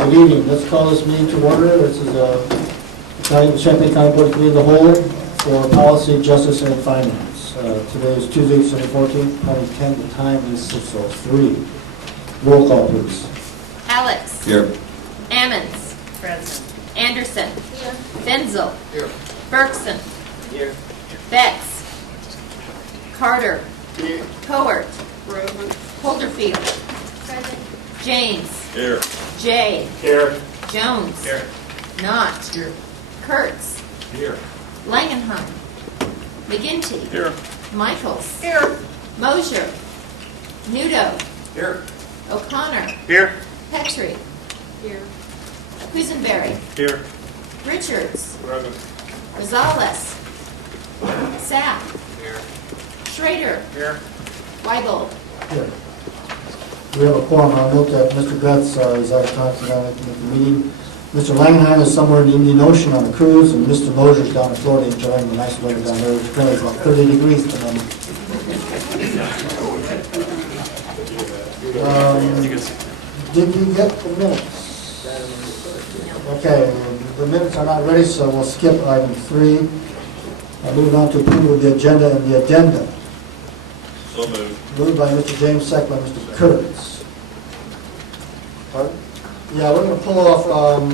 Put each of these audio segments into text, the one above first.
Good evening. Let's call this meeting to order. This is a Champaign County Board Committee of the Whole for Policy, Justice, and Finance. Today is Tuesday, December 14th, 2010. The time is 6:03. Roll call, please. Alex. Here. Ammons. Present. Anderson. Here. Benzel. Here. Bergson. Here. Betts. Carter. Here. Cowart. Present. Holderfield. Present. James. Here. Jay. Here. Jones. Here. Knott. Here. Kurtz. Here. Langenheim. McGinty. Here. Michaels. Here. Mosier. Nudo. Here. O'Connor. Here. Petrie. Here. Quisenberry. Here. Richards. Present. Rosales. Sapp. Here. Schrader. Here. Weigel. Here. We have a quorum. I'll note that Mr. Betts is out of town tonight at the meeting. Mr. Langenheim is somewhere in the Indian Ocean on a cruise, and Mr. Mosier is down in Florida enjoying the nice weather down there, which apparently is about 30 degrees tonight. Did you get the minutes? Okay, the minutes are not ready, so we'll skip item 3. Moving on to approval of the agenda and the addenda. So moved. Moved by Mr. James, second by Mr. Kurtz. Pardon? Yeah, we're going to pull off, on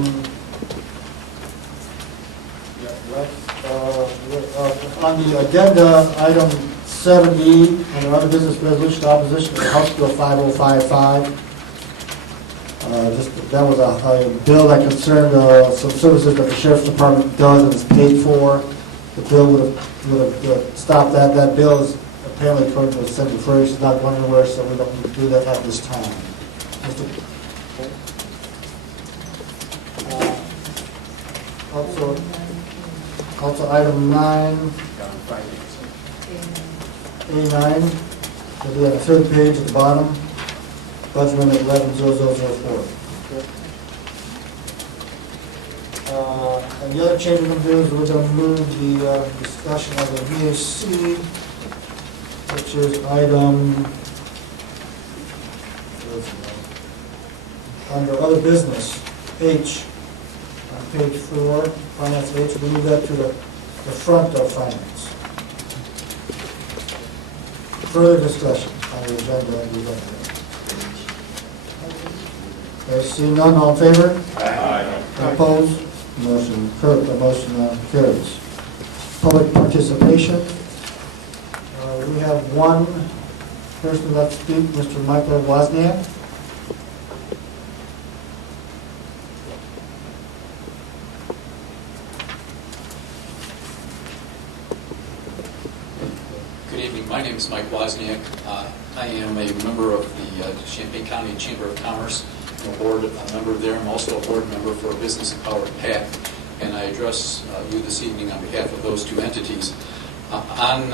the agenda, item 7E, under other business resolution opposition to House Bill 5055. That was a bill that concerned some services that the Sheriff's Department does and is paid for. The bill would have stopped that. That bill is apparently, according to the Assembly First, is not going anywhere, so we don't need to do that at this time. Also item 9, A9, will be on the third page at the bottom, budget amendment 110004. And the other change we're going to do is we're going to move the discussion of the VAC, which is item, under other business, H, on page 4, finance H, we'll move that to the front of finance. Further discussion on the agenda and the agenda. Okay, see none, all in favor? Aye. Opposed? Motion carries. Public participation. We have one person left to speak, Mr. Michael Wozniak. Good evening. My name is Mike Wozniak. I am a member of the Champaign County Chamber of Commerce. I'm a board member there. I'm also a board member for Business Empowered PAC, and I address you this evening on behalf of those two entities. On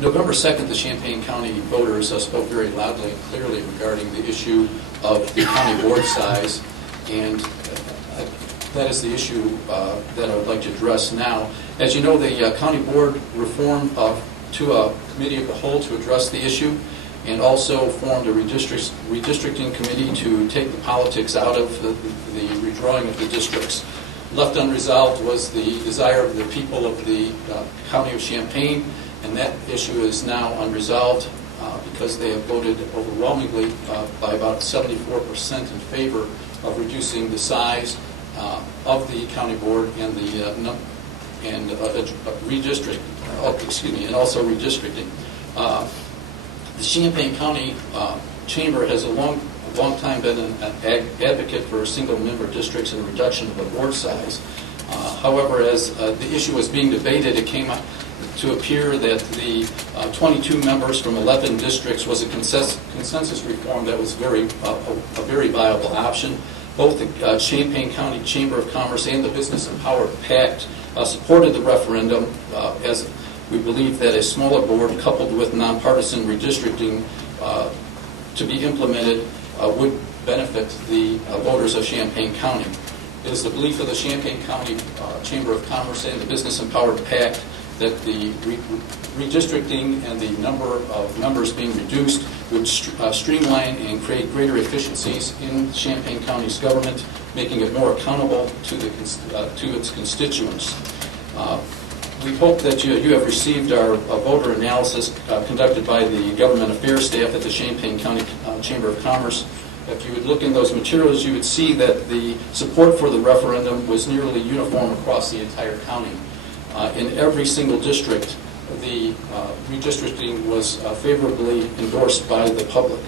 November 2nd, the Champaign County voters spoke very loudly and clearly regarding the issue of the county board size, and that is the issue that I would like to address now. As you know, the county board reformed to a committee of the whole to address the issue, and also formed a redistricting committee to take the politics out of the redrawing of the districts. Left unresolved was the desire of the people of the county of Champaign, and that issue is now unresolved because they have voted overwhelmingly by about 74% in favor of reducing the size of the county board and the redistricting. And also redistricting. The Champaign County Chamber has a long time been an advocate for single-member districts and a reduction of the board size. However, as the issue was being debated, it came to appear that the 22 members from 11 districts was a consensus reform that was a very viable option. Both the Champaign County Chamber of Commerce and the Business Empowered Pact supported the referendum as we believe that a smaller board coupled with nonpartisan redistricting to be implemented would benefit the voters of Champaign County. It is the belief of the Champaign County Chamber of Commerce and the Business Empowered Pact that the redistricting and the number of members being reduced would streamline and create greater efficiencies in Champaign County's government, making it more accountable to its constituents. We hope that you have received our voter analysis conducted by the government affairs staff at the Champaign County Chamber of Commerce. If you would look in those materials, you would see that the support for the referendum was nearly uniform across the entire county. In every single district, the redistricting was favorably endorsed by the public.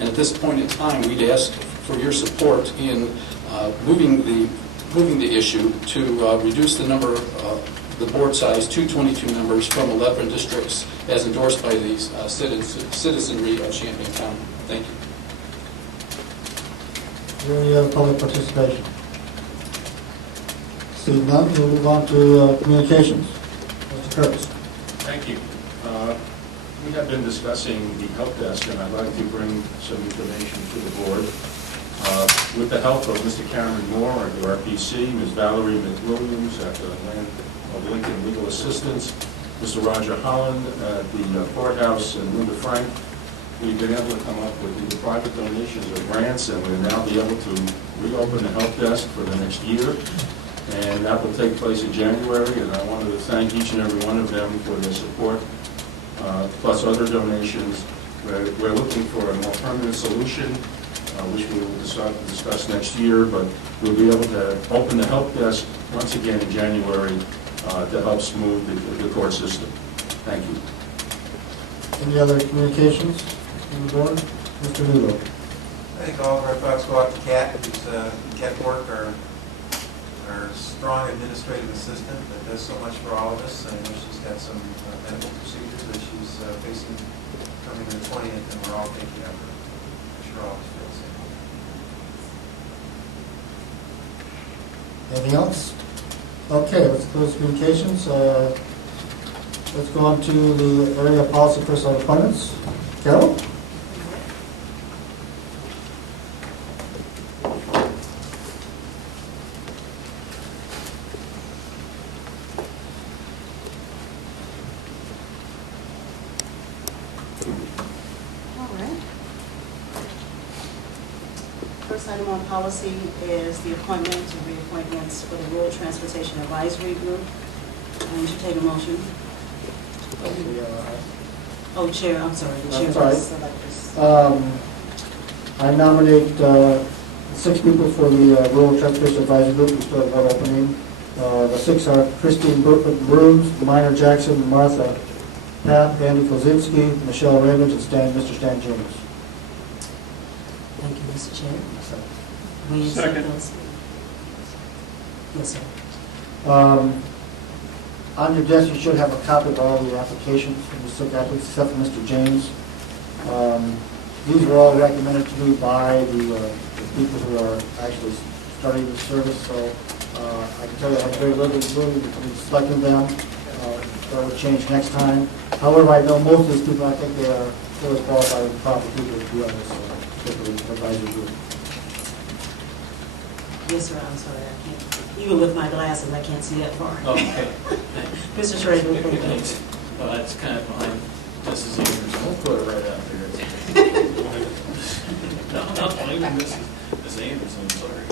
And at this point in time, we'd ask for your support in moving the issue to reduce the number the board size to 22 members from 11 districts as endorsed by the citizenry of Champaign County. Thank you. Any other public participation? Seeing none, we'll move on to communications. Mr. Curtis. Thank you. We have been discussing the help desk, and I'd like to bring some information to the board. With the help of Mr. Cameron Moore at the RPC, Ms. Valerie McWilliams at the Land of Lincoln Legal Assistance, Mr. Roger Holland at the courthouse, and Linda Frank, we've been able to come up with either private donations or grants, and we'll now be able to reopen the help desk for the next year. And that will take place in January, and I wanted to thank each and every one of them for their support, plus other donations. We're looking for a more permanent solution, which we will discuss next year, but we'll be able to open the help desk once again in January to help smooth the court system. Thank you. Any other communications from the board? Mr. Lugo. I think all of our thoughts go out to Kat, who's Kat Bork, our strong administrative assistant that does so much for all of us. I know she's got some medical procedures that she's facing coming the 20th, and we're all thinking of her. I'm sure all of us feel the same. Anything else? Okay, let's close communications. Let's go on to the area of policy personnel appointments. Carol? All right. First item on policy is the appointment and reappointments for the Rural Transportation Advisory Group. I entertain a motion. Oh, Chair, I'm sorry. The chair That's was selected. I nominate 6 people for the Rural Transportation Advisory Group. We still have one opening. The 6 are Christine Brooms, Minor Jackson, Martha Pat, Andy Kozinski, Michelle Raymond, and Mr. Stan James. Thank you, Mr. Chair. We accept those. Yes, sir. On your desk, you should have a copy of all the applications from the 6 applicants, except for Mr. James. These were all recommended to me by the people who are actually starting the service, so I can tell you I have very little between selecting them. That will change next time. However, I know most of these people, I think they are fully qualified and proper people to be on this particular advisory group. Yes, sir, I'm sorry, I can't, even with my glasses, I can't see that far. Okay. Mr. Schrader. Thanks. Well, that's kind of behind Mrs. Eagers. We'll put it right out there. No, not blaming Mrs. Anders, I'm sorry.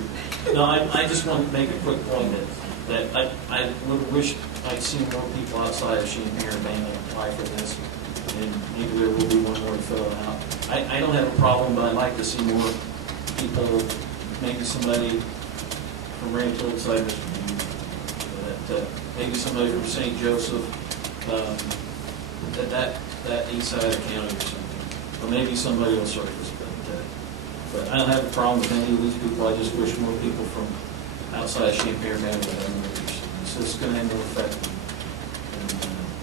No, I just want to make a quick point that I would have wished I'd seen more people outside of Champaign apply for this, and maybe there will be one more to fill it out. I don't have a problem, but I'd like to see more people, maybe somebody from Rantoul side, maybe somebody from St. Joseph, that east side of the county or something. Or maybe somebody will surface, but I don't have a problem with any of these people. I just wish more people from outside Champaign would have more interest. So it's going to have no effect.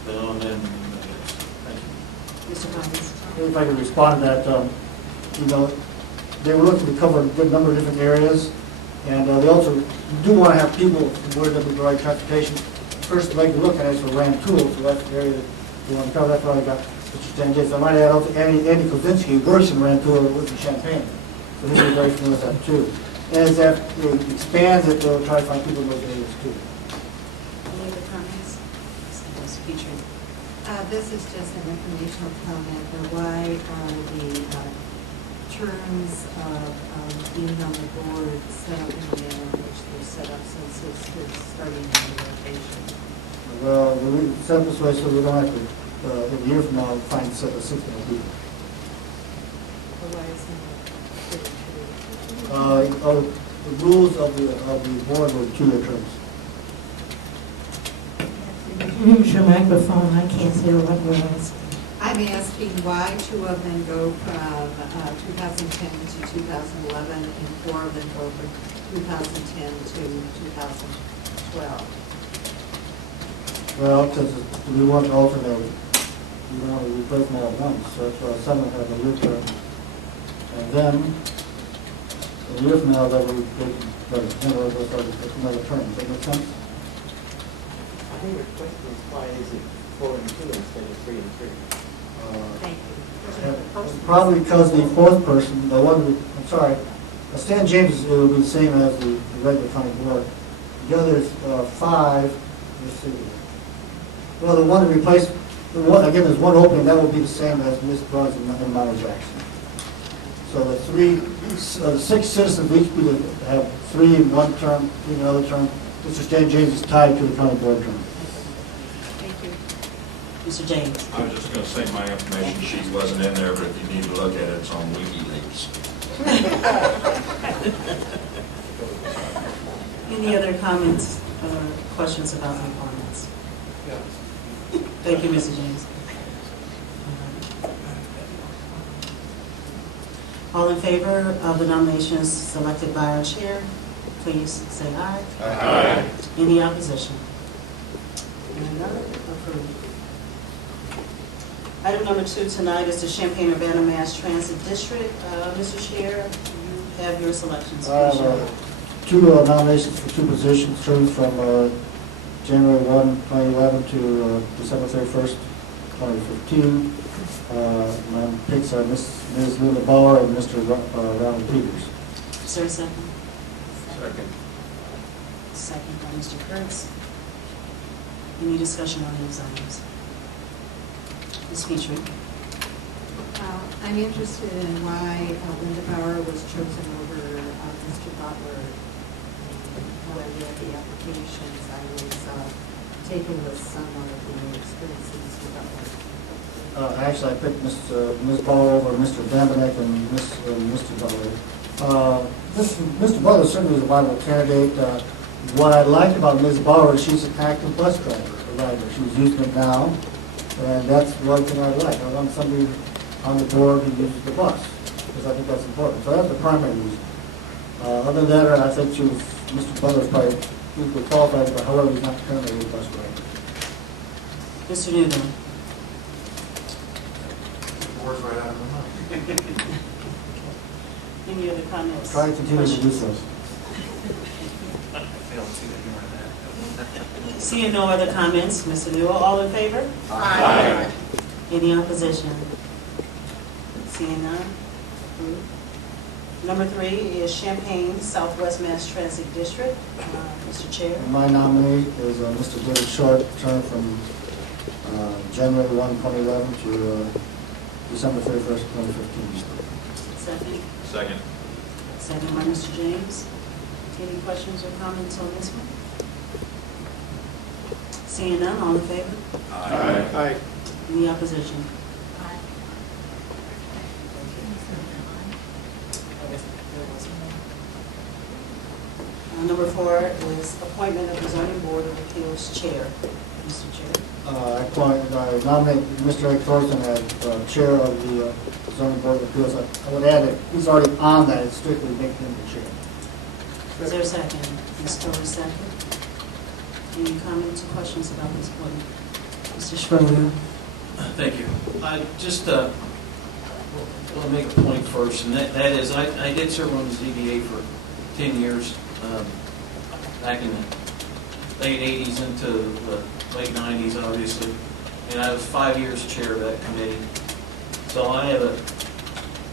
But on them, thank you. Mr. Collins. If I could respond to that, they were looking to cover a good number of different areas, and they also do want to have people where they provide transportation. First, they'd like to look at is for Rantoul, so that's the area that they want to cover. That's why I got Mr. Stan James. I might add also Andy Kozinski, who works in Rantoul, lives in Champaign, so he'll be very familiar with that too. And as that expands, they'll try to find people in those areas too. Any other comments? Petrie. This is just an informational comment, but why are the terms of being on the board set up in the manner in which they're set up since it's starting in the rotation? Well, we set this way so we don't have to, in a year from now, find 6 more people. Or why isn't it 32? The rules of the board were 2-year terms. Use your microphone, I can't hear what you're asking. I'm asking why 2 of them go from 2010 to 2011 and 4 of them go from 2010 to 2012. Well, because we want to alternate, we want to replace them all at once, so that's why some of them have a year term. And then, a year from now, they can start another term. Does that make sense? I think your question is why is it 4 and 2 instead of 3 and 3? Thank you. Probably because the fourth person, Stan James will be the same as the regular county board. The other 5, let's see. Well, the one to replace, again, there's one opening, that will be the same as Ms. Bruns and Myra Jackson. So the 6 citizens each be to have 3 in one term, 3 in another term. Mr. Stan James is tied to the county board term. Thank you. Mr. James. I was just going to say my information sheet wasn't in there, but if you need to look at it, it's on WikiLeaks. Any other comments or questions about the appointments? Thank you, Mr. James. All in favor of the nominations selected by our chair, please say aye. Aye. Any opposition? Hearing none, approved. Item number 2 tonight is the Champaign-Urbana Mass Transit District. Mr. Chair, you have your selections. I have 2 nominations for 2 positions, terms from January 1, 2011 to December 31st, 2015. My picks are Ms. Luna Bauer and Mr. Ronald Peters. Is there a second? Second. Second by Mr. Kurtz. Any discussion on these items? Ms. Petrie. I'm interested in why Linda Bauer was chosen over Mr. Butler. When I read the applications, I was taken with some of the experiences with Butler. Actually, I picked Ms. Bauer over Mr. Dambenek and Mr. Butler. Mr. Butler certainly was a viable candidate. What I liked about Ms. Bauer is she's an active bus driver. She's using it now, and that's one thing I like. I want somebody on the board who uses the bus, because I think that's important. So that's the primary reason. Other than that, I think Mr. Butler is probably equally qualified, but however, he's not currently a bus driver. Mr. Newman. Words right out of my mouth. Any other comments? Try to continue to do so. Seeing no other comments, Mr. Newell, all in favor? Aye. Any opposition? Seeing none? Approved. Number 3 is Champaign Southwest Mass Transit District. Mr. Chair. My nominee is Mr. David Short, term from January 1, 2011 to December 31st, 2015. Second. Second. Second by Mr. James. Any questions or comments on this one? Seeing none, all in favor? Aye. Any opposition? Number 4 is appointment of the zoning board of appeals chair. Mr. Chair. I nominate Mr. Eric Thorson as chair of the zoning board of appeals. I would add that he's already on that, it's strictly making him the chair. Is there a second? Ms. Torres, second. Any comments or questions about this appointment? Mr. Schroeder. Thank you. I just want to make a point first, and that is I did serve on the ZBA for 10 years, back in the late 80s into the late 90s, obviously, and I was 5 years chair of that committee. So I have a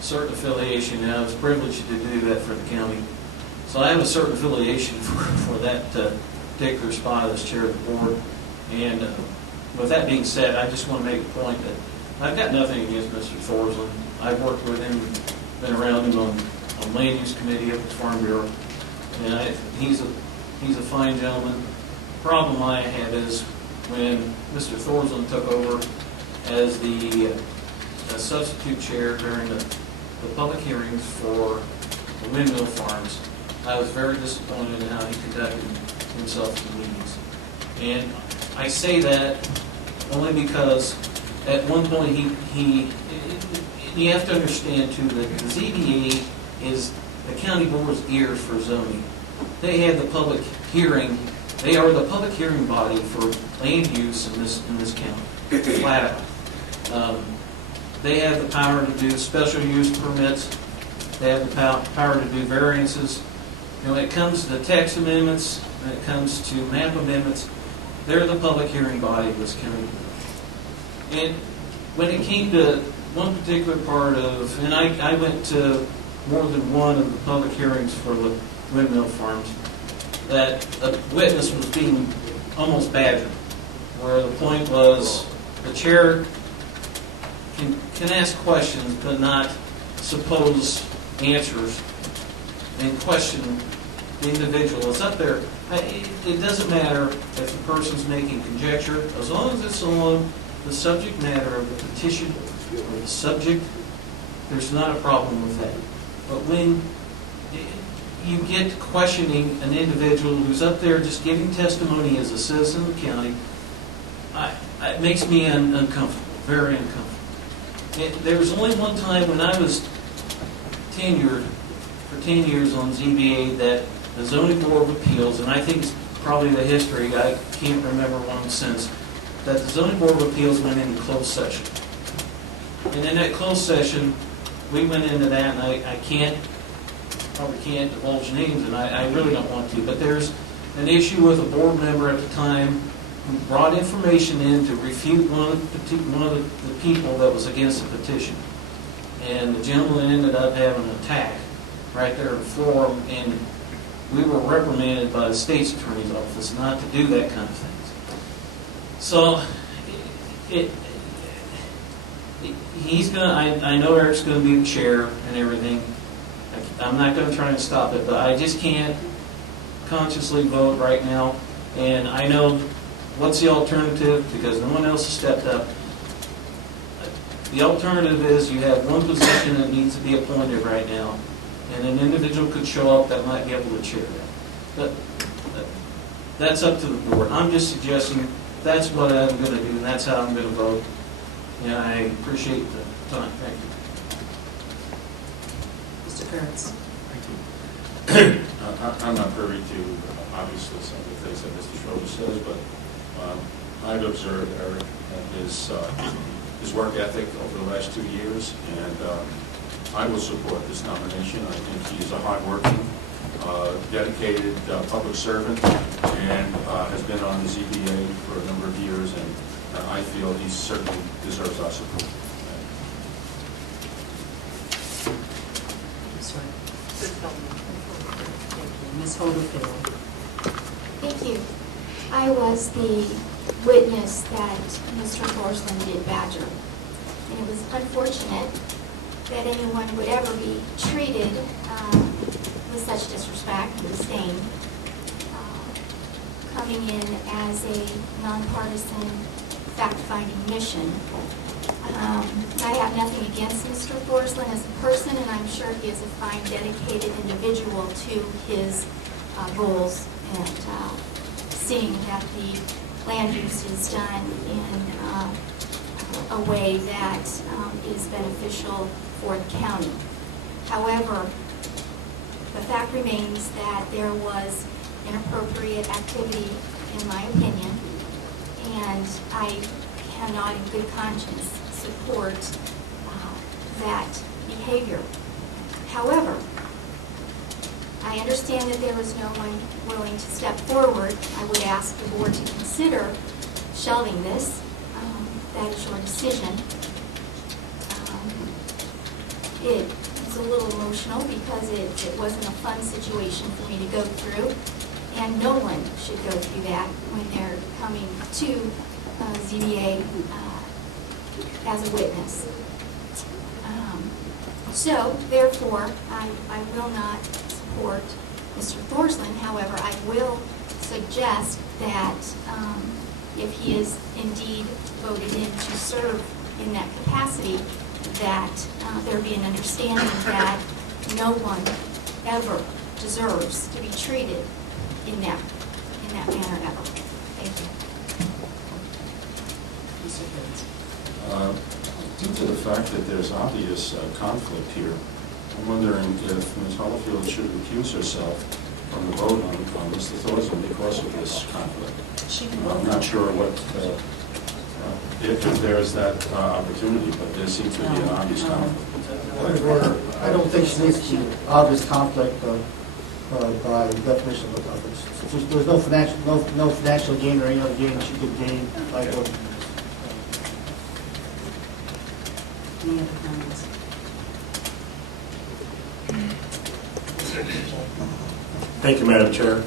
certain affiliation, and I was privileged to do that for the county. So I have a certain affiliation for that particular spot as chair of the board. And with that being said, I just want to make a point that I've got nothing against Mr. Thorsland. I've worked with him, been around him on land use committee up at Farm Bureau, and he's a fine gentleman. Problem I had is when Mr. Thorsland took over as the substitute chair during the public hearings for the windmill farms, I was very disappointed in how he conducted himself in the meetings. And I say that only because at one point you have to understand too that the ZBA is the county board's ears for zoning. They have the public hearing. They are the public hearing body for land use in this county, flat out. They have the power to do special use permits. They have the power to do variances. When it comes to the text amendments, when it comes to map amendments, they're the public hearing body of this county. And when it came to one particular part of, and I went to more than one of the public hearings for the windmill farms, that a witness was being almost badgered, where the point was the chair can ask questions but not suppose answers and question the individual that's up there. It doesn't matter if the person's making conjecture, as long as it's on the subject matter of the petition or the subject, there's not a problem with that. But when you get questioning an individual who's up there just giving testimony as a citizen of the county, it makes me uncomfortable, very uncomfortable. There was only one time when I was tenured for 10 years on ZBA that the Zoning Board of Appeals, and I think it's probably the history, I can't remember one since, that the Zoning Board of Appeals went into closed session. And in that closed session, we went into that, and I probably can't divulge names, and I really don't want to, but there's an issue with a board member at the time who brought information in to refute one of the people that was against the petition. And the gentleman ended up having an attack right there in the floor, and we were reprimanded by the state's attorney's office not to do that kind of things. So, he's gonna. I know Eric's gonna be the chair and everything. I'm not gonna try and stop it, but I just can't consciously vote right now. And I know what's the alternative, because no one else has stepped up. The alternative is you have one position that needs to be appointed right now, and an individual could show up that might be able to chair that. But that's up to the board. I'm just suggesting that's what I'm going to do, and that's how I'm going to vote. And I appreciate the time. Thank you. Mr. Kurtz. Thank you. I'm not privy to, obviously, some of the things that Mr. Schroeder says, but I've observed Eric and his work ethic over the last 2 years, and I will support this nomination. I think he's a hardworking, dedicated public servant, and has been on the ZBA for a number of years, and I feel he certainly deserves our support. Sorry. Ms. Holyfield. Thank you. I was the witness that Mr. Thorsland did badger. And it was unfortunate that anyone would ever be treated with such disrespect and disdain, coming in as a nonpartisan fact-finding mission. I have nothing against Mr. Thorsland as a person, and I'm sure he is a fine, dedicated individual to his goals and seeing that the land use is done in a way that is beneficial for the county. However, the fact remains that there was inappropriate activity, in my opinion, and I cannot in good conscience support that behavior. However, I understand that there was no one willing to step forward. I would ask the board to consider shelving this. That is your decision. It is a little emotional because it wasn't a fun situation for me to go through, and no one should go through that when they're coming to ZBA as a witness. So, therefore, I will not support Mr. Thorsland. However, I will suggest that if he is indeed voted in to serve in that capacity, that there be an understanding that no one ever deserves to be treated in that manner ever. Thank you. Mr. Fields. Due to the fact that there's obvious conflict here, I'm wondering if Ms. Hollifield should recuse herself from the vote on Mr. Thorsland because of this conflict. She can I'm vote. not sure what, if there's that opportunity, but there seems to be an obvious conflict. I don't think she needs to be obvious conflict by definition of it. There's no financial gain or any other gain she could gain by voting. Any other comments? Thank you, Madam Chair.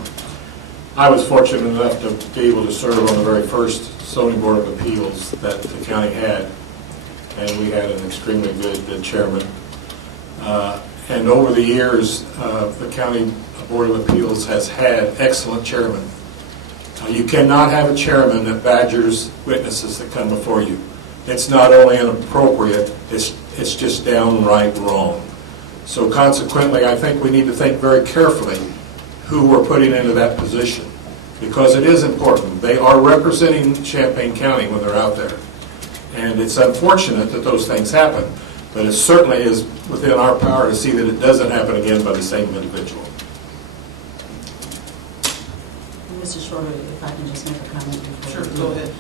I was fortunate enough to be able to serve on the very first zoning board of appeals that the county had, and we had an extremely good chairman. And over the years, the county board of appeals has had excellent chairmen. You cannot have a chairman that badgers witnesses that come before you. It's not only inappropriate, it's just downright wrong. So consequently, I think we need to think very carefully who we're putting into that position, because it is important. They are representing Champaign County when they're out there. And it's unfortunate that those things happen, but it certainly is within our power to see that it doesn't happen again by the same individual. Mr. Shorter, if I can just make a comment before. Sure, we do go it. ahead.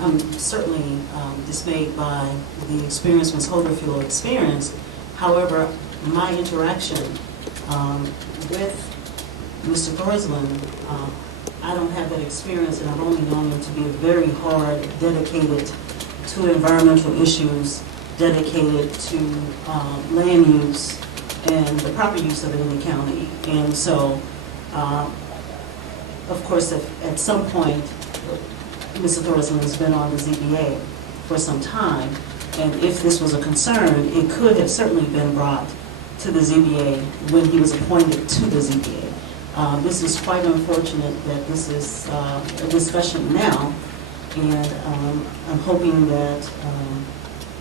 I'm certainly dismayed by the experience Ms. Holderfield experienced. However, my interaction with Mr. Thorsland, I don't have that experience, and I've only known him to be very hard, dedicated to environmental issues, dedicated to land use and the proper use of it in the county. And so, of course, if at some point, Mr. Thorsland has been on the ZBA for some time, and if this was a concern, it could have certainly been brought to the ZBA when he was appointed to the ZBA. This is quite unfortunate that this is a discussion now, and I'm hoping that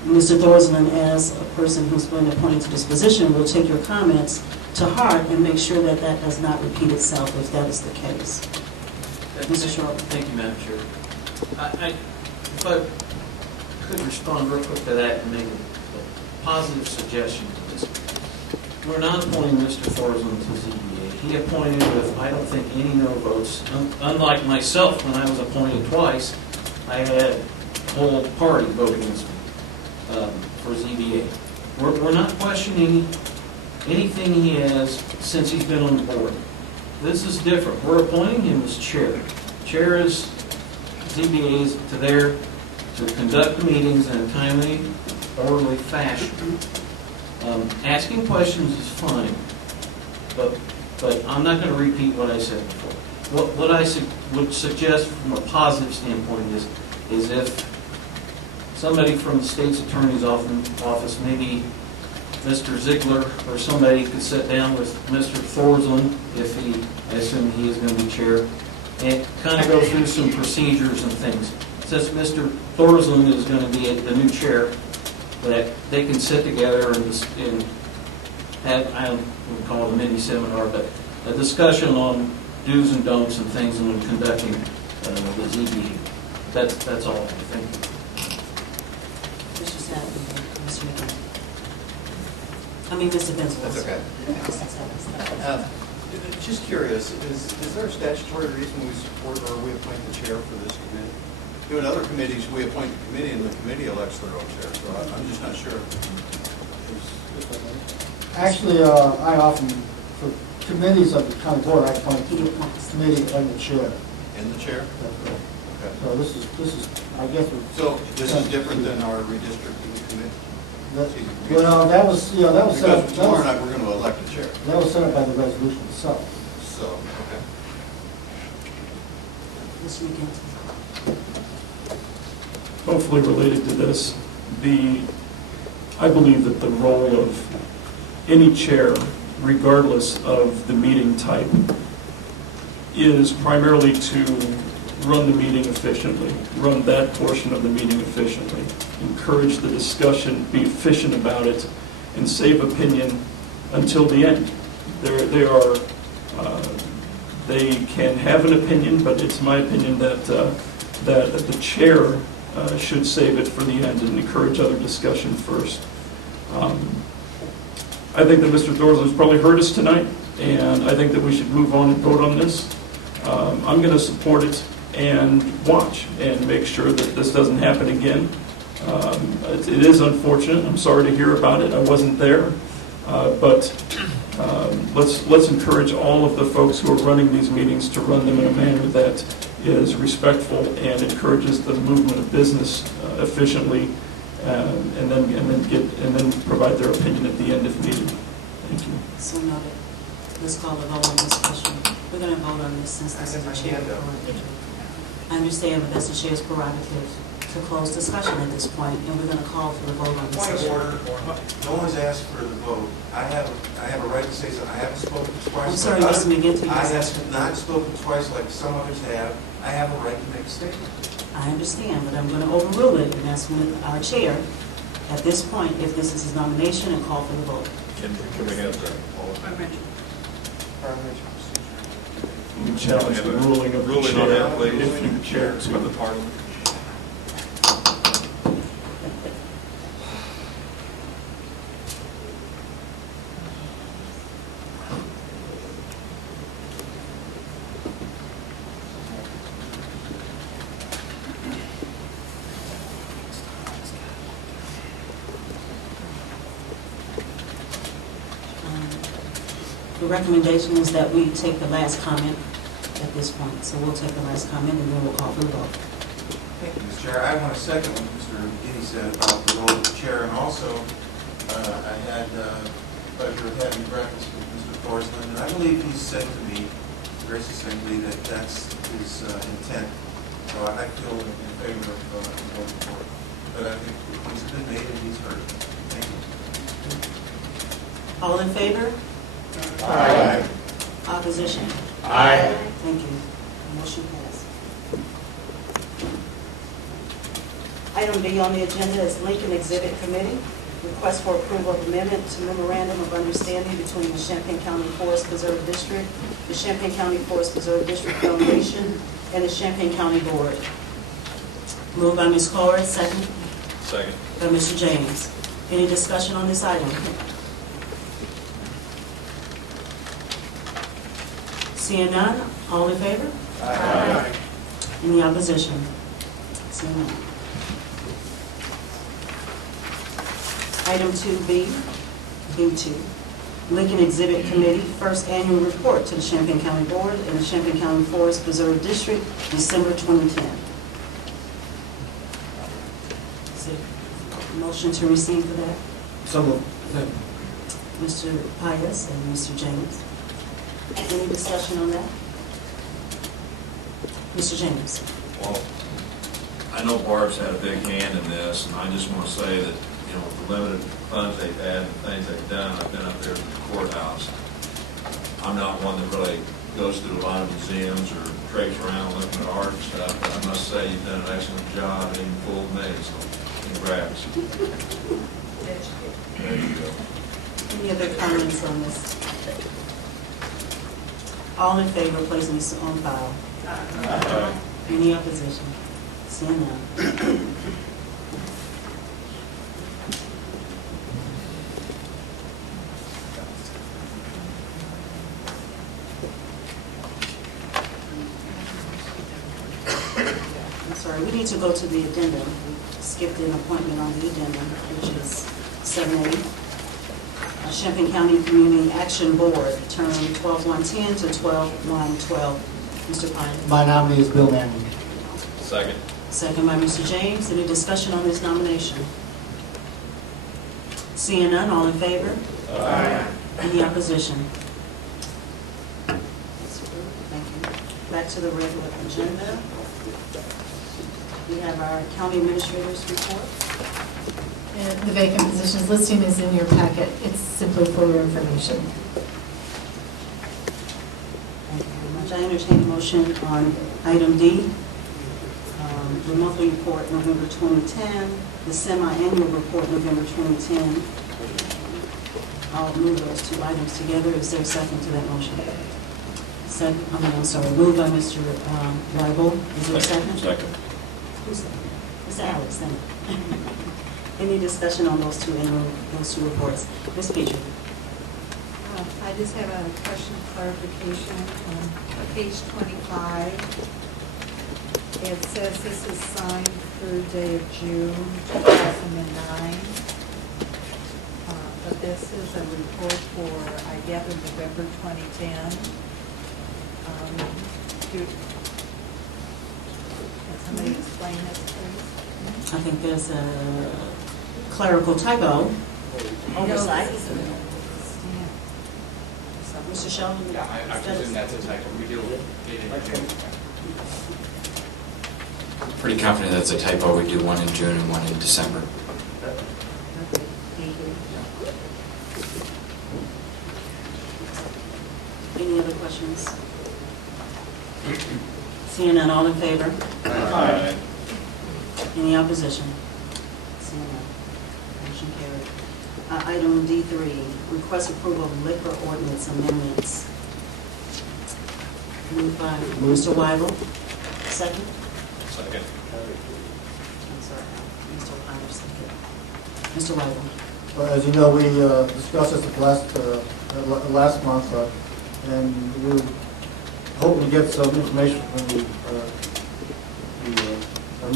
Mr. Thorsland, as a person who's been appointed to this position, will take your comments to heart and make sure that that does not repeat itself if that is the case. Mr. Short. Thank you, Madam Chair. If I could respond real quick to that and make a positive suggestion to this. We're not appointing Mr. Thorsland to ZBA. He appointed with, I don't think, any no votes. Unlike myself, when I was appointed twice, I had a whole party vote against me for ZBA. We're not questioning anything he has since he's been on the board. This is different. We're appointing him as chair. Chair is ZBA's to there to conduct the meetings in a timely, orderly fashion. Asking questions is fine, but I'm not going to repeat what I said before. What I would suggest from a positive standpoint is if somebody from the state's attorney's office, maybe Mr. Ziegler or somebody could sit down with Mr. Thorsland, if I assume he is going to be chair, and kind of go through some procedures and things. Since Mr. Thorsland is going to be the new chair, that they can sit together and have, I wouldn't call it a mini seminar, but a discussion on do's and don'ts and things when conducting the ZBA. That's all. Thank you. Mr. Savage, Mr. McKinney. I mean, Mr. Benson. That's okay. Mr. Savage. Just curious, is there a statutory reason we support or we appoint the chair for this committee? You know, in other committees, we appoint the committee and the committee elects their own chair, so I'm just not sure. Actually, I often, for committees of the county board, I appoint the committee and the chair. In the chair? Okay. So this is, I guess. So this is different than our redistricting committee? Well, that was set up. Because tomorrow night, we're going to elect a chair. That was set up by the resolution itself. So, okay. Mr. McKinney. hopefully related to this, I believe that the role of any chair, regardless of the meeting type, is primarily to run the meeting efficiently, run that portion of the meeting efficiently, encourage the discussion, be efficient about it, and save opinion until the end. They can have an opinion, but it's my opinion that the chair should save it for the end and encourage other discussion first. I think that Mr. Thorsley's probably heard us tonight, and I think that we should move on and vote on this. I'm going to support it and watch and make sure that this doesn't happen again. It is unfortunate. I'm sorry to hear about it. I wasn't there. But let's encourage all of the folks who are running these meetings to run them in a manner that is respectful and encourages the movement of business efficiently, and then provide their opinion at the end if needed. Thank you. So noted. Let's call the vote on this question. We're going to vote on this since this is the chair. I understand, but that's the chair's prerogative to close discussion at this point, and we're going to call for the vote on this Point of issue. order, no one's asked for the vote. I have a right to say something. I haven't spoken twice. I'm sorry, like Mr. McGinty. I have not spoken twice like some others have. I have a right to make a statement. I understand, but I'm going to overrule it and ask our chair at this point if this is his nomination and call for the vote. Can we have the You can challenge the ruling of the ruling on chair that, please? if you chair to. Of the Parliament. The recommendation is that we take the last comment at this point. So we'll take the last comment and then we'll call for the vote. Thank you, Mr. Chair. I want to second what Mr. McGinty said about the role of the chair, and also I had the pleasure of having breakfast with Mr. Forsland, and I believe he said to me very succinctly that that's his intent. So I feel in favor of voting for it. But I think he's been made and he's heard. Thank you. All in favor? Aye. Opposition? Aye. Thank you. Motion passed. Item B on the agenda is Lincoln Exhibit Committee. Request for approval of amendment to memorandum of understanding between the Champaign County Forest Preserve District, the Champaign County Forest Preserve District Foundation, and the Champaign County Board. Moved by Ms. Corr, second Second. by Mr. James. Any discussion on this item? Seeing none, all in favor? Aye. Any opposition? Seeing none. Item 2B, B2, Lincoln Exhibit Committee, first annual report to the Champaign County Board and the Champaign County Forest Preserve District, December 2010. Is there a motion to receive for that? So moved. Mr. Pius and Mr. James. Any discussion on that? Mr. James. Well, I know Barb's had a big hand in this, and I just want to say that, you know, with the limited funds they've had and things they've done, I've been up there at the courthouse. I'm not one that really goes through a lot of museums or traipse around looking at art and stuff, but I must say you've done an excellent job, even fooled me, so congrats. There you go. Any other comments on this? All in favor of placing this on file? Aye. Any opposition? Seeing none. I'm sorry, we need to go to the addendum. We skipped an appointment on the addendum, which is 7A. Champaign County Community Action Board, term 12/110 to 12/112. Mr. Pine. My nominee is Bill Manning. Second. Second by Mr. James. Any discussion on this nomination? Seeing none, all in favor? Aye. Any opposition? Thank you. Back to the regular agenda. We have our county administrator's report. And the vacant positions listing is in your packet. It's simply for your information. Thank you very much. I entertain a motion on item D, the monthly report, November 2010, the semi-annual report, November 2010. I'll move those two items together. Is there a second to that motion? Second, I'm sorry, moved by Mr. Weibel. Is there a second? Second. Who's second? Mr. Alex, thank you. Any discussion on those two reports? Ms. Petrie? I just have a question of clarification on page 25. It says this is signed third day of June 2009. But this is a report for, I gather, November 2010. Can somebody explain this, please? I think there's a clerical typo oversight. Mr. Sheldon? Yeah, I presume that's a typo. We deal with Pretty confident that's a typo. We do one in June and one in December. Okay, thank you. Any other questions? Seeing none, all in favor? Aye. Any opposition? Seeing none, motion carried. Item D3, request approval of liquor ordinance amendments. Moved by Mr. Weibel. Second? Second. I'm sorry, Mr. O'Connor, second. Mr. Weibel. Well, as you know, we discussed this last month, and we were hoping to get some information from the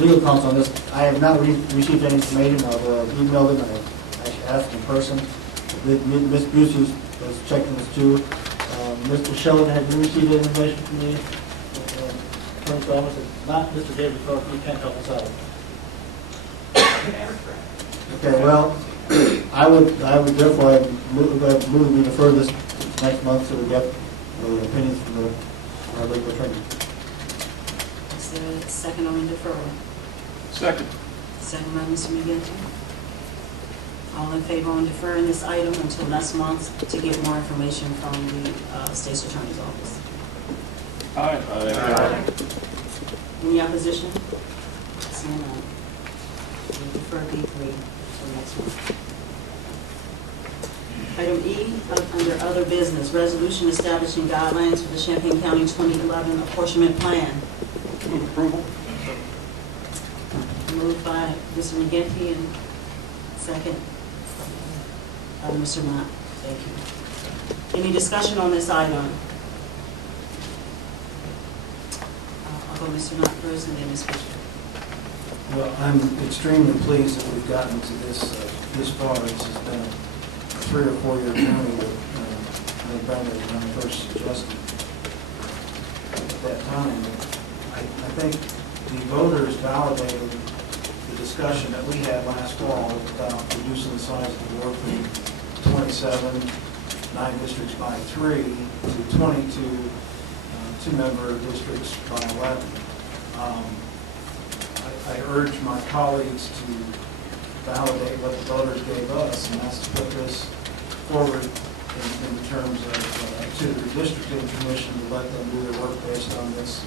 legal counsel on this. I have not received any information. I've emailed them. I asked in person. Ms. Busey was checking this too. Mr. Sheldon, have you received any information from the attorney's office? If not, Mr. David Thorpe, you can't help us out. Okay, well, I would therefore move we defer this next month so we get the opinions from our legal attorney. Is there a second on the deferral? Second. Second by Mr. McGinty. All in favor on deferring this item until next month to get more information from the state's attorney's office? Aye. Any opposition? Seeing none. We'll defer D3 till next month. Item E, under other business, resolution establishing guidelines for the Champaign County 2011 apportionment plan. Move approval. Moved by Mr. McGinty and second by Mr. Mott. Thank you. Any discussion on this item? I'll go Mr. Mott first and then Ms. Fisher. Well, I'm extremely pleased that we've gotten to this far. This has been a 3 or 4 year journey that Brenda, when I first suggested at that time. I think the voters validated the discussion that we had last fall about reducing the size of the board from 27, 9 districts by 3 to 22 2-member districts by 11. I urge my colleagues to validate what the voters gave us, and that's to put this forward in terms of to the redistricting commission to let them do their work based on this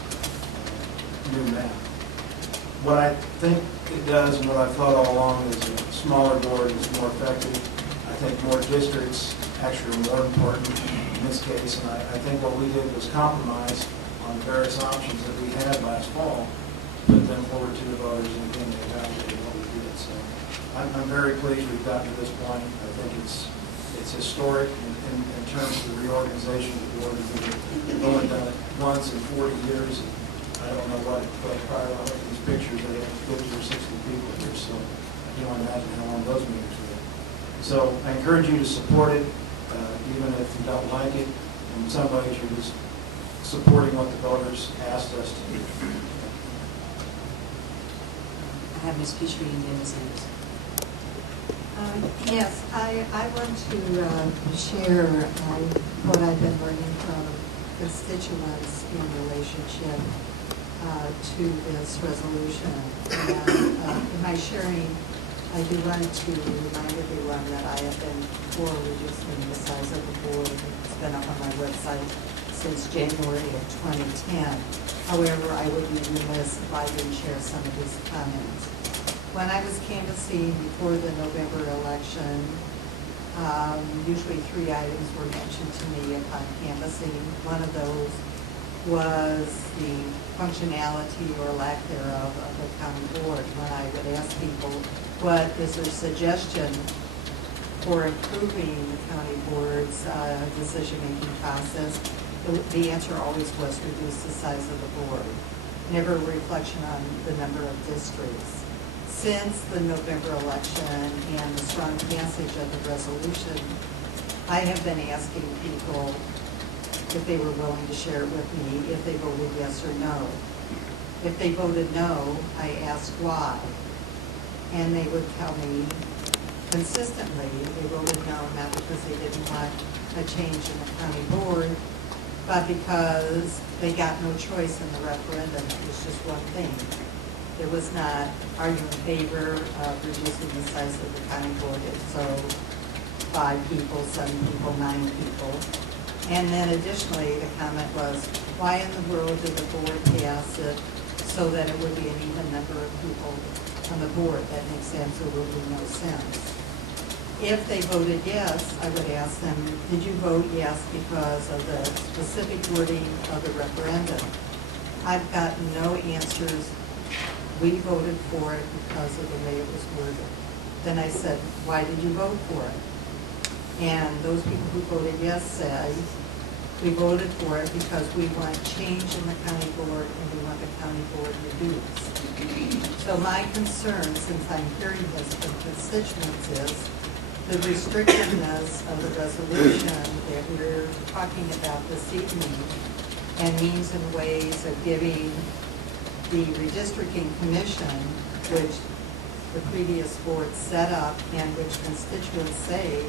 new map. What I think it does, and what I thought all along, is a smaller board is more effective. I think more districts actually are more important in this case, and I think what we did was compromise on the various options that we had last fall, put them forward to the voters, and again, they validated what we did. So I'm very pleased we've gotten to this point. I think it's historic in terms of the reorganization of the board. We've only done it once in 40 years. I don't know what prior to these pictures, they have 50 or 60 people here, so you don't imagine how long those meetings were. So I encourage you to support it, even if you don't like it. In some ways, you're just supporting what the voters asked us to do. I have Ms. Petrie and then Ms. Anderson. Yes, I want to share what I've been learning from constituents in relationship to this resolution. And in my sharing, I do want to remind everyone that I have been for reducing the size of the board. It's been up on my website since January of 2010. However, I would be remiss if I didn't share some of these comments. When I was canvassing before the November election, usually 3 items were mentioned to me upon canvassing. One of those was the functionality or lack thereof of the county board. When I would ask people, what is their suggestion for improving the county board's decision-making process, the answer always was reduce the size of the board, never a reflection on the number of districts. Since the November election and the strong passage of the resolution, I have been asking people if they were willing to share it with me, if they voted yes or no. If they voted no, I asked why. And they would tell me consistently they voted no, not because they didn't want a change in the county board, but because they got no choice in the referendum. It was just one thing. There was not, are you in favor of reducing the size of the county board? If so, 5 people, 7 people, 9 people. And then additionally, the comment was, why in the world did the board pass it so that it would be an even number of people on the board? That makes absolutely no sense. If they voted yes, I would ask them, did you vote yes because of the specific wording of the referendum? I've gotten no answers. We voted for it because of the way it was worded. Then I said, why did you vote for it? And those people who voted yes said, we voted for it because we want change in the county board and we want the county board reduced. So my concern, since I'm hearing this from constituents, is the restrictiveness of the resolution that we're talking about this evening and means and ways of giving the redistricting commission, which the previous board set up and which constituents say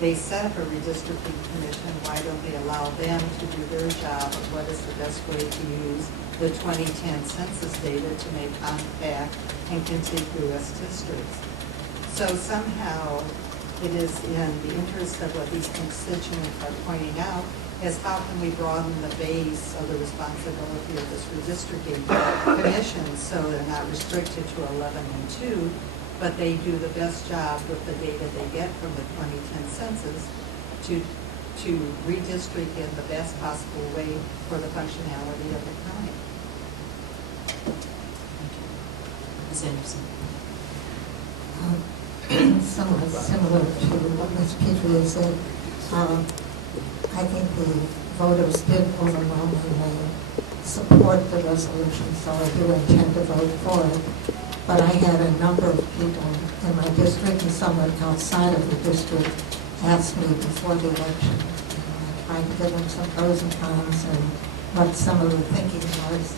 they set up a redistricting commission, why don't they allow them to do their job of what is the best way to use the 2010 census data to make compact and contiguous districts? So somehow it is in the interest of what these constituents are pointing out is how can we broaden the base of the responsibility of this redistricting commission so they're not restricted to 11 and 2, but they do the best job with the data they get from the 2010 census to redistrict in the best possible way for the functionality of the county. Ms. Anderson. Somewhat similar to what Ms. Petrie said. I think the voters did overwhelmingly support the resolution, so I do intend to vote for it. But I had a number of people in my district and somewhat outside of the district ask me before the election. I tried to give them some pros and cons and what some of the thinking was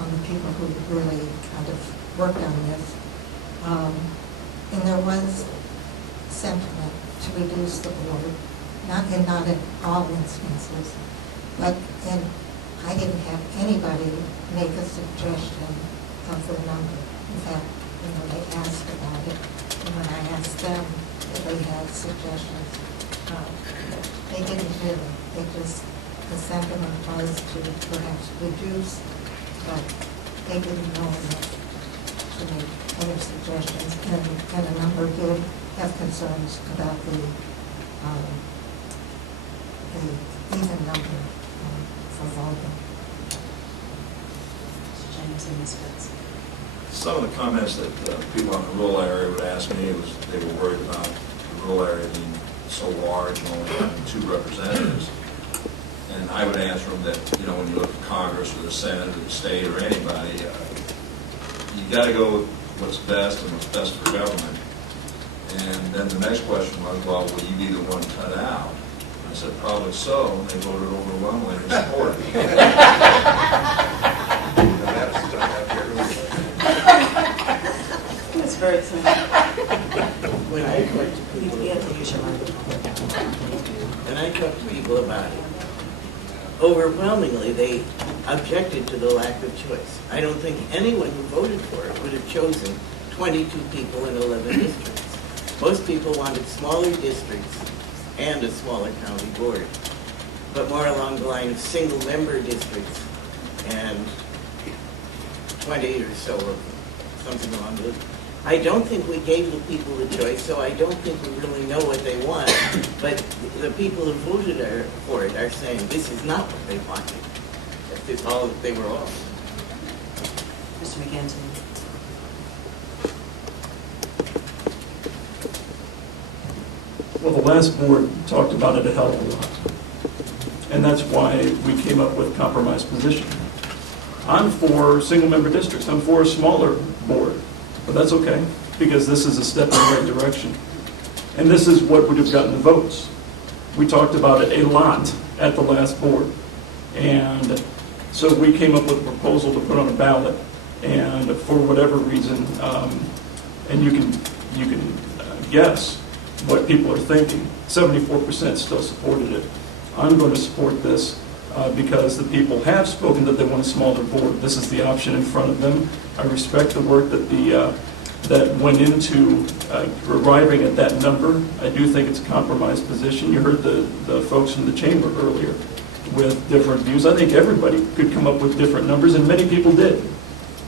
on the people who really kind of worked on this. And there was sentiment to reduce the board, not in all instances, but I didn't have anybody make a suggestion of the number. In fact, they asked about it, and when I asked them if they had suggestions, they didn't really. The sentiment was to perhaps reduce, but they didn't know enough to make other suggestions, and a number did have concerns about the even number for voting. James and Ms. Fitz. Some of the comments that people in the rural area would ask me was they were worried about the rural area being so large and only having 2 representatives. And I would answer them that, when you look at Congress or the Senate or the state or anybody, you got to go with what's best and what's best for government. And then the next question was, well, will you be the one cut out? I said, probably so. And they voted overwhelmingly to support it. It's very simple. When I talk to people, and I talk to people about it, overwhelmingly they objected to the lack of choice. I don't think anyone who voted for it would have chosen 22 people in 11 districts. Most people wanted smaller districts and a smaller county board, but more along the line of single-member districts and 20 or so of them, something along those. I don't think we gave the people the choice, so I don't think we really know what they want. But the people who voted for it are saying this is not what they wanted. That's all that they were offered. Mr. McGinty. Well, the last board talked about it a hell of a lot. And that's why we came up with a compromise position. I'm for single-member districts. I'm for a smaller board. But that's okay, because this is a step in the right direction. And this is what would have gotten the votes. We talked about it a lot at the last board. And so we came up with a proposal to put on a ballot. And for whatever reason, and you can guess what people are thinking, 74% still supported it. I'm going to support this because the people have spoken that they want a smaller board. This is the option in front of them. I respect the work that that went into arriving at that number. I do think it's a compromised position. You heard the folks in the chamber earlier with different views. I think everybody could come up with different numbers, and many people did.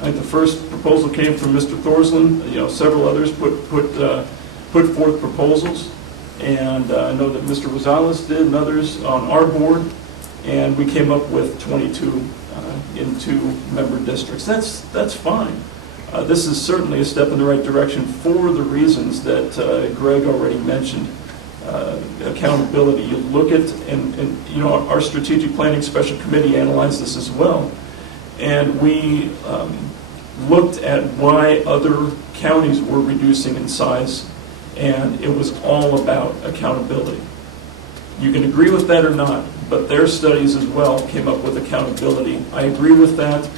I think the first proposal came from Mr. Thorsland. Several others put forth proposals, and I know that Mr. Rosales did, and others on our board, and we came up with 22 in 2-member districts. That's fine. This is certainly a step in the right direction for the reasons that Greg already mentioned. Accountability. You look at, and our strategic planning special committee analyzed this as well, and we looked at why other counties were reducing in size, and it was all about accountability. You can agree with that or not, but their studies as well came up with accountability. I agree with that.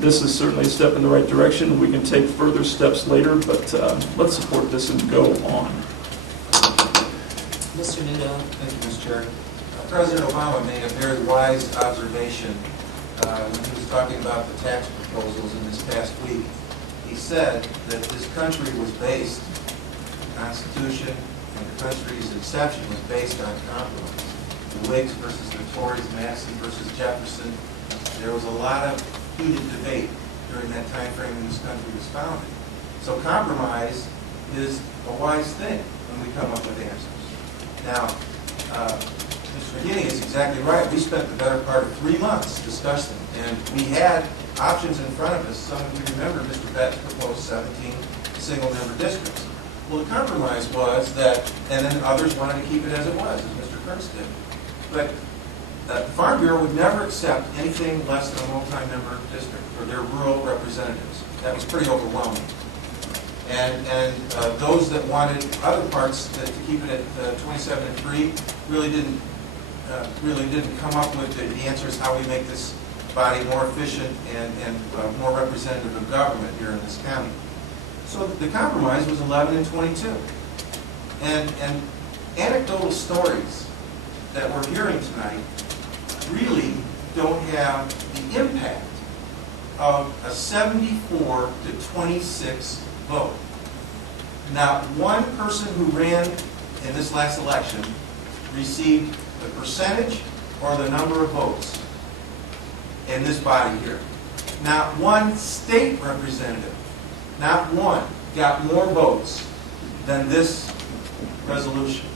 This is certainly a step in the right direction. We can take further steps later, but let's support this and go on. Mr. Nudo. Thank you, Mr. Chair. President Obama made a very wise observation when he was talking about the tax proposals in this past week. He said that this country was based, the Constitution and the country's inception was based on compromise. The Whigs versus the Tories, Madison versus Jefferson. There was a lot of heated debate during that time frame when this country was founded. So compromise is a wise thing when we come up with answers. Now, Mr. McGinney is exactly right. We spent the better part of 3 months discussing, and we had options in front of us. Some of you remember Mr. Betts proposed 17 single-member districts. Well, the compromise was that, and then others wanted to keep it as it was, as Mr. Kurtz did. But the Farm Bureau would never accept anything less than a multi-member district for their rural representatives. That was pretty overwhelming. And those that wanted other parts to keep it at 27 and 3 really didn't come up with the answers how we make this body more efficient and more representative of government here in this county. So the compromise was 11 and 22. And anecdotal stories that we're hearing tonight really don't have the impact of a 74 to 26 vote. Not one person who ran in this last election received the percentage or the number of votes in this body here. Not one state representative, not one, got more votes than this resolution.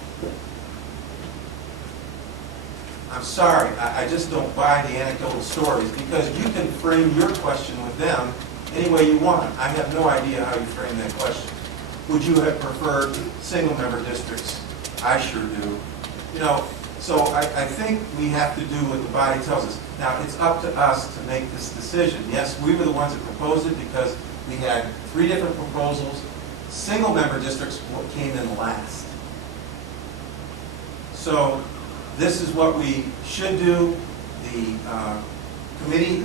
I'm sorry, I just don't buy the anecdotal stories, because you can frame your question with them any way you want. I have no idea how you frame that question. Would you have preferred single-member districts? I sure do. So I think we have to do what the body tells us. Now, it's up to us to make this decision. Yes, we were the ones that proposed it because we had 3 different proposals. Single-member districts came in last. So this is what we should do. The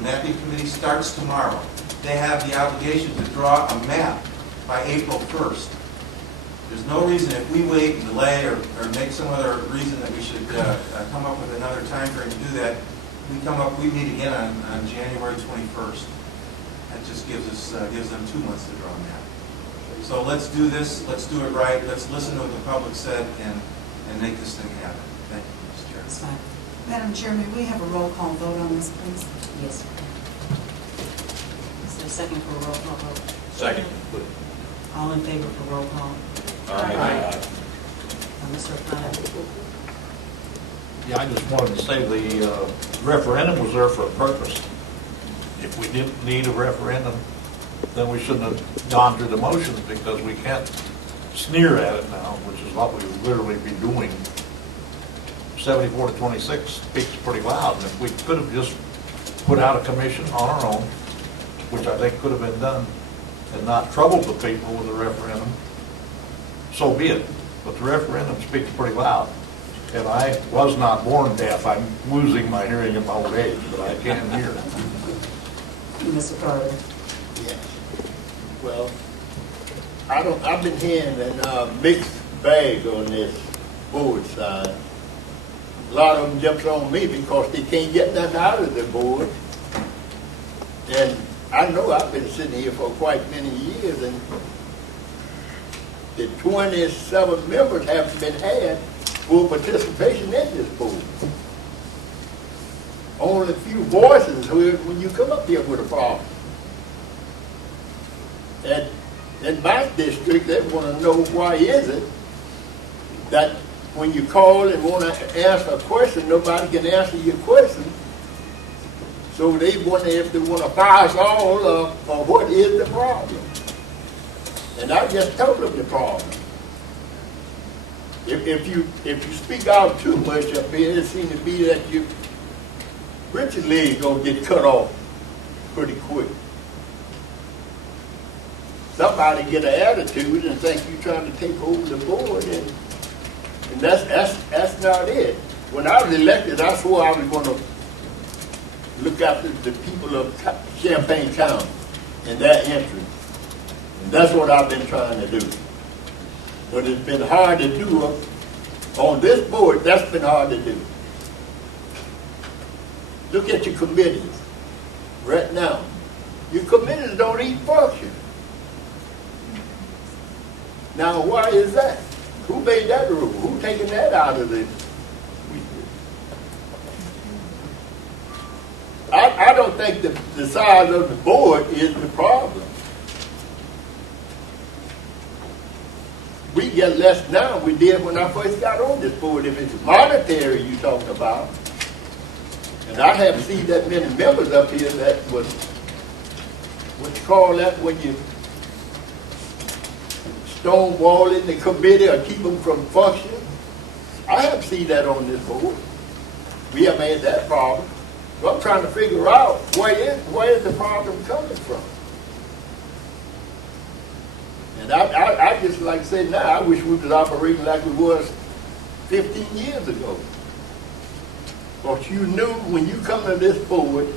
mapping committee starts tomorrow. They have the obligation to draw a map by April 1st. There's no reason, if we wait and delay or make some other reason that we should come up with another time frame to do that, we meet again on January 21st. That just gives them 2 months to draw a map. So let's do this, let's do it right, let's listen to what the public said and make this thing happen. Thank you, Mr. Chair. That's fine. Madam Chair, may we have a roll call vote on this, please? Yes. Is there a second for a roll call vote? Second. All in favor for roll call? Mr. O'Connor? Yeah, I just wanted to say the referendum was there for a purpose. If we didn't need a referendum, then we shouldn't have gone through the motions, because we can't sneer at it now, which is what we would literally be doing. 74 to 26 speaks pretty loud, and if we could have just put out a commission on our own, which I think could have been done, and not troubled the people with a referendum, so be it. But the referendum speaks pretty loud. And I was not born deaf. I'm losing my hearing in my old age, but I can hear. Mr. Carter? Yes. Well, I've been hearing a mixed bag on this board side. A lot of them jumps on me because they can't get nothing out of the board. And I know I've been sitting here for quite many years, and the 27 members haven't been had full participation in this board. Only a few voices heard when you come up here with a problem. And in my district, they want to know why is it that when you call and want to ask a question, nobody can answer your question. So they wonder if they want to fire us all or what is the problem. And I just told them the problem. If you speak out too much up here, it seems to be that your Richard leg gonna get cut off pretty quick. Somebody get an attitude and think you're trying to take over the board, and that's not it. When I was elected, I swore I was going to look after the people of Champaign County and their interests. And that's what I've been trying to do. But it's been hard to do on this board. That's been hard to do. Look at your committees right now. Your committees don't even function. Now, why is that? Who made that rule? Who taking that out of this? I don't think the size of the board is the problem. We get less now than we did when I first got on this board. If it's monetary you talking about, and I haven't seen that many members up here that was, what you call that when you stonewalling the committee or keep them from functioning. I haven't seen that on this board. We haven't had that problem. So I'm trying to figure out where is the problem coming from. And I just like to say now, I wish we was operating like we was 15 years ago. But you knew when you come to this board,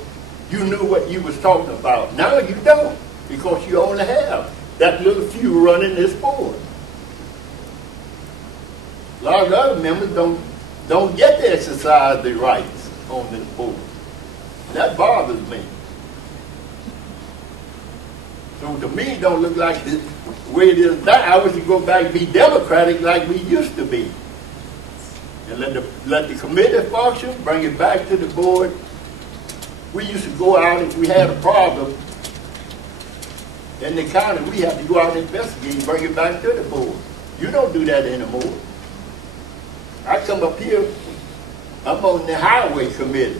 you knew what you was talking about. Now you don't, because you only have that little few running this board. A lot of other members don't get to exercise their rights on this board. And that bothers me. So to me, it don't look like the way it is now. I wish to go back and be democratic like we used to be. And let the committee function, bring it back to the board. We used to go out if we had a problem in the county, we have to go out and investigate and bring it back to the board. You don't do that anymore. I come up here, I'm on the highway committee.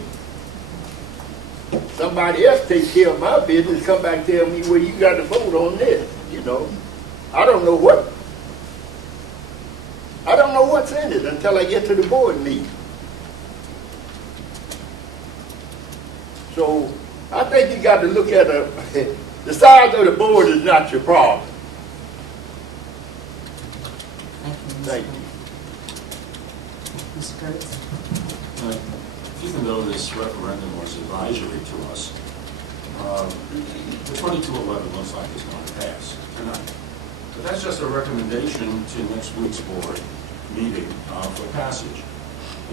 Somebody else takes care of my business, come back and tell me, well, you got to vote on this, you know. I don't know what's in it until I get to the board meeting. So I think you got to look at the size of the board is not your problem. Thank you. Mr. Kurtz? Even though this referendum was advisory to us, the 2211 looks like it's going to pass tonight. But that's just a recommendation to next week's board meeting for passage.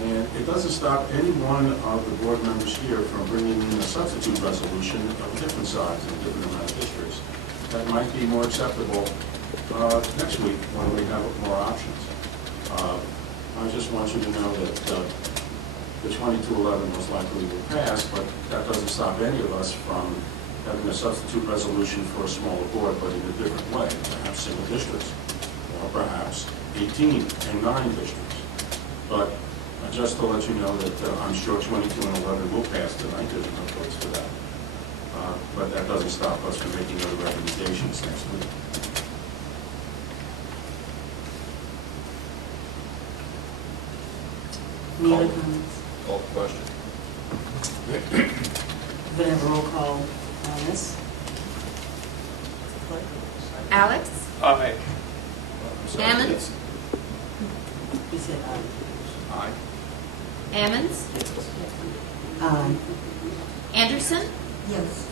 And it doesn't stop any one of the board members here from bringing in a substitute resolution of a different size and a different amount of districts that might be more acceptable next week when we have more options. I just want you to know that the 2211 most likely will pass, but that doesn't stop any of us from having a substitute resolution for a smaller board, but in a different way, perhaps single districts, or perhaps 18 and 9 districts. But just to let you know that I'm sure 22 and 11 will pass tonight. There's enough votes for that. But that doesn't stop us from making other recommendations next week. Any other comments? Call the question. We're going to have a roll call on this. Alex? Aye. Ammons? You said aye. Aye. Ammons? Aye. Anderson? Yes.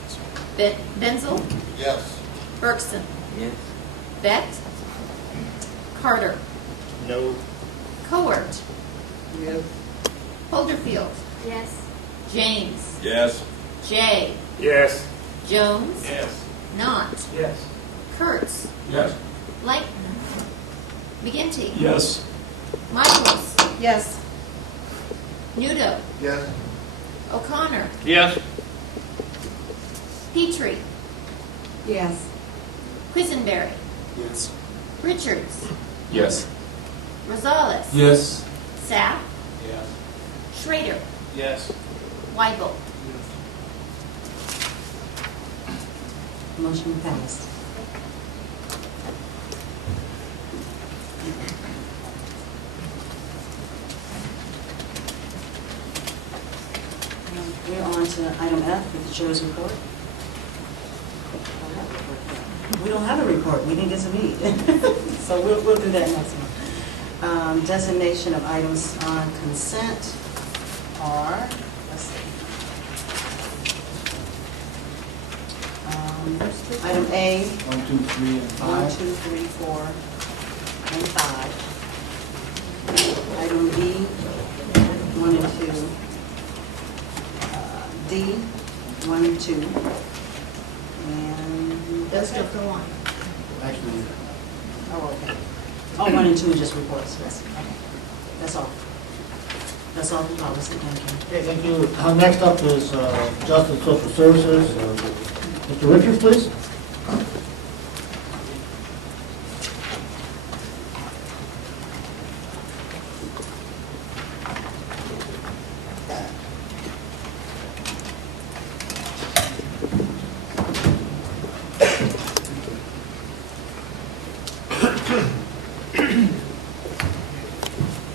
Benzel? Yes. Bergson? Yes. Vett? Carter? No. Cowart? Yes. Holderfield? Yes. James? Yes. Jay? Yes. Jones? Yes. Knott? Yes. Kurtz? Yes. Light? McGinty? Yes. Michaels? Yes. Nudo? Yes. O'Connor? Yes. Petrie? Yes. Quisenberry? Yes. Richards? Yes. Rosales? Yes. Sapp? Yes. Schrader? Yes. Weigel? Motion passed. We're on to item F with the chair's report. We don't have a report. We didn't get to meet. So we'll do that next month. Designation of items on consent are, let's see. Item A, 1, 2, 3, and 1, 5. 2, 3, 4, and 5. Item B, 1 and 2. D, 1 and 2. And That's just the one. Actually, oh, okay. Oh, 1 and 2 are just reports, yes. Okay. That's all. That's all for policy, thank you. okay, thank you. Next up is Justice and Social Services. Mr. Richards, please.